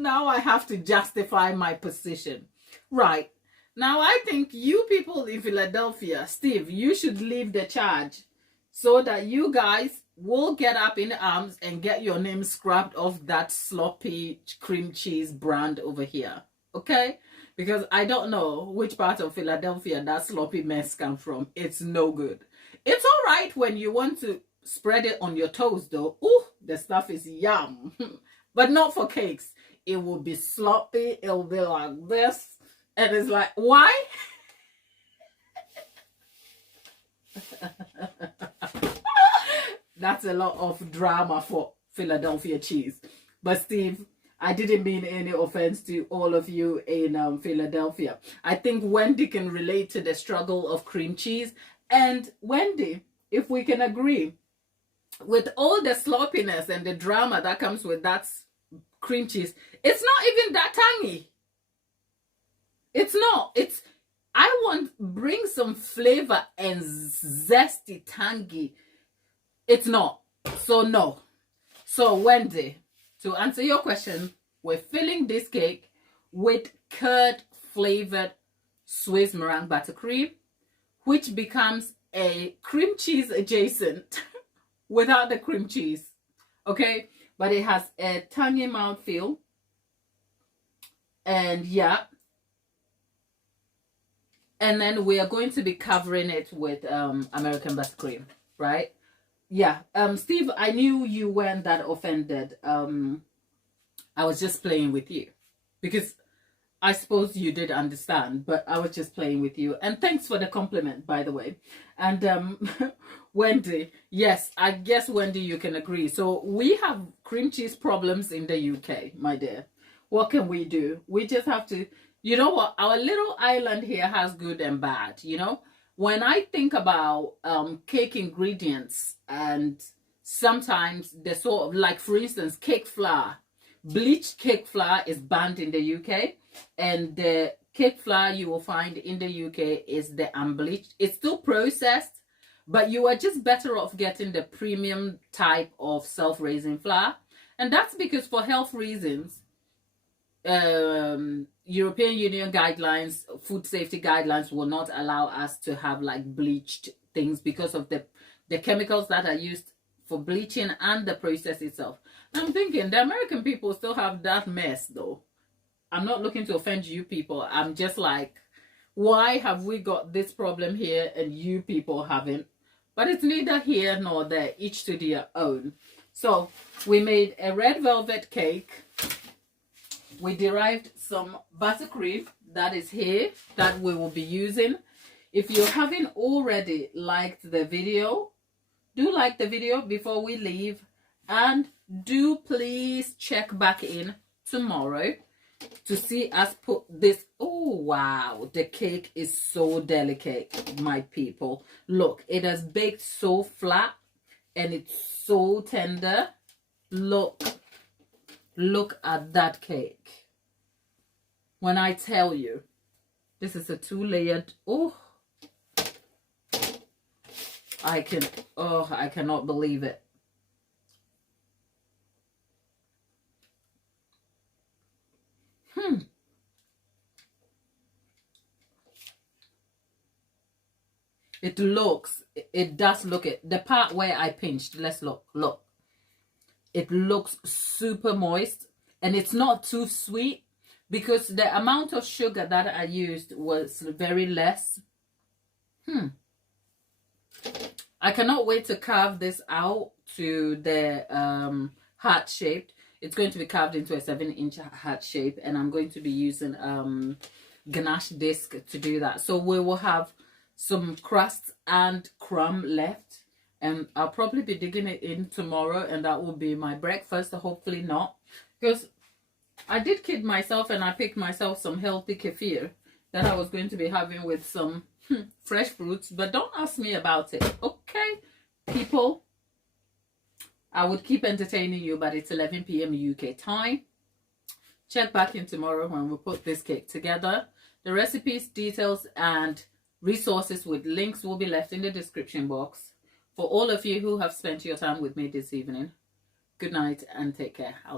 Now I have to justify my position. Right. Now I think you people in Philadelphia, Steve, you should leave the charge so that you guys will get up in arms and get your name scrapped off that sloppy cream cheese brand over here. Okay? Because I don't know which part of Philadelphia that sloppy mess comes from. It's no good. It's all right when you want to spread it on your toast though. Ooh, the stuff is yum. But not for cakes. It will be sloppy. It'll be like this. And it's like, why? That's a lot of drama for Philadelphia cheese. But Steve, I didn't mean any offense to all of you in Philadelphia. I think Wendy can relate to the struggle of cream cheese. And Wendy, if we can agree, with all the sloppiness and the drama that comes with that cream cheese, it's not even that tangy. It's not. It's, I want, bring some flavor and zesty tangy. It's not. So no. So Wendy, to answer your question, we're filling this cake with curd flavored Swiss meringue buttercream, which becomes a cream cheese adjacent without the cream cheese. Okay? But it has a tangy mouthfeel. And yeah. And then we are going to be covering it with American buttercream, right? Yeah. Steve, I knew you weren't that offended. I was just playing with you. Because I suppose you did understand, but I was just playing with you. And thanks for the compliment, by the way. And Wendy, yes, I guess, Wendy, you can agree. So we have cream cheese problems in the UK, my dear. What can we do? We just have to, you know what? Our little island here has good and bad, you know? When I think about cake ingredients, and sometimes the sort of, like, for instance, cake flour. Bleached cake flour is banned in the UK, and the cake flour you will find in the UK is the unbleached. It's still processed, but you are just better off getting the premium type of self-raising flour. And that's because, for health reasons, European Union guidelines, food safety guidelines, will not allow us to have like bleached things because of the chemicals that are used for bleaching and the process itself. I'm thinking the American people still have that mess though. I'm not looking to offend you people. I'm just like, why have we got this problem here and you people haven't? But it's neither here nor there, each to their own. So we made a red velvet cake. We derived some buttercream that is here that we will be using. If you haven't already liked the video, do like the video before we leave, and do please check back in tomorrow to see us put this. Oh wow, the cake is so delicate, my people. Look, it has baked so flat and it's so tender. Look at that cake. When I tell you, this is a 2-layered, I cannot believe it. It does look it. The part where I pinched, let's look. It looks super moist, and it's not too sweet because the amount of sugar that I used was very less. I cannot wait to carve this out to the heart shaped. It's going to be carved into a 7-inch heart shape, and I'm going to be using ganache disc to do that. So we will have some crust and crumb left, and I'll probably be digging it in tomorrow, and that will be my breakfast. Hopefully not, because I did kid myself and I picked myself some healthy kefir that I was going to be having with some fresh fruits, but don't ask me about it, okay, people? I would keep entertaining you, but it's 11 p.m. UK time. Check back in tomorrow when we put this cake together. The recipes, details, and resources with links will be left in the description box. For all of you who have spent your time with me this evening, good night and take care.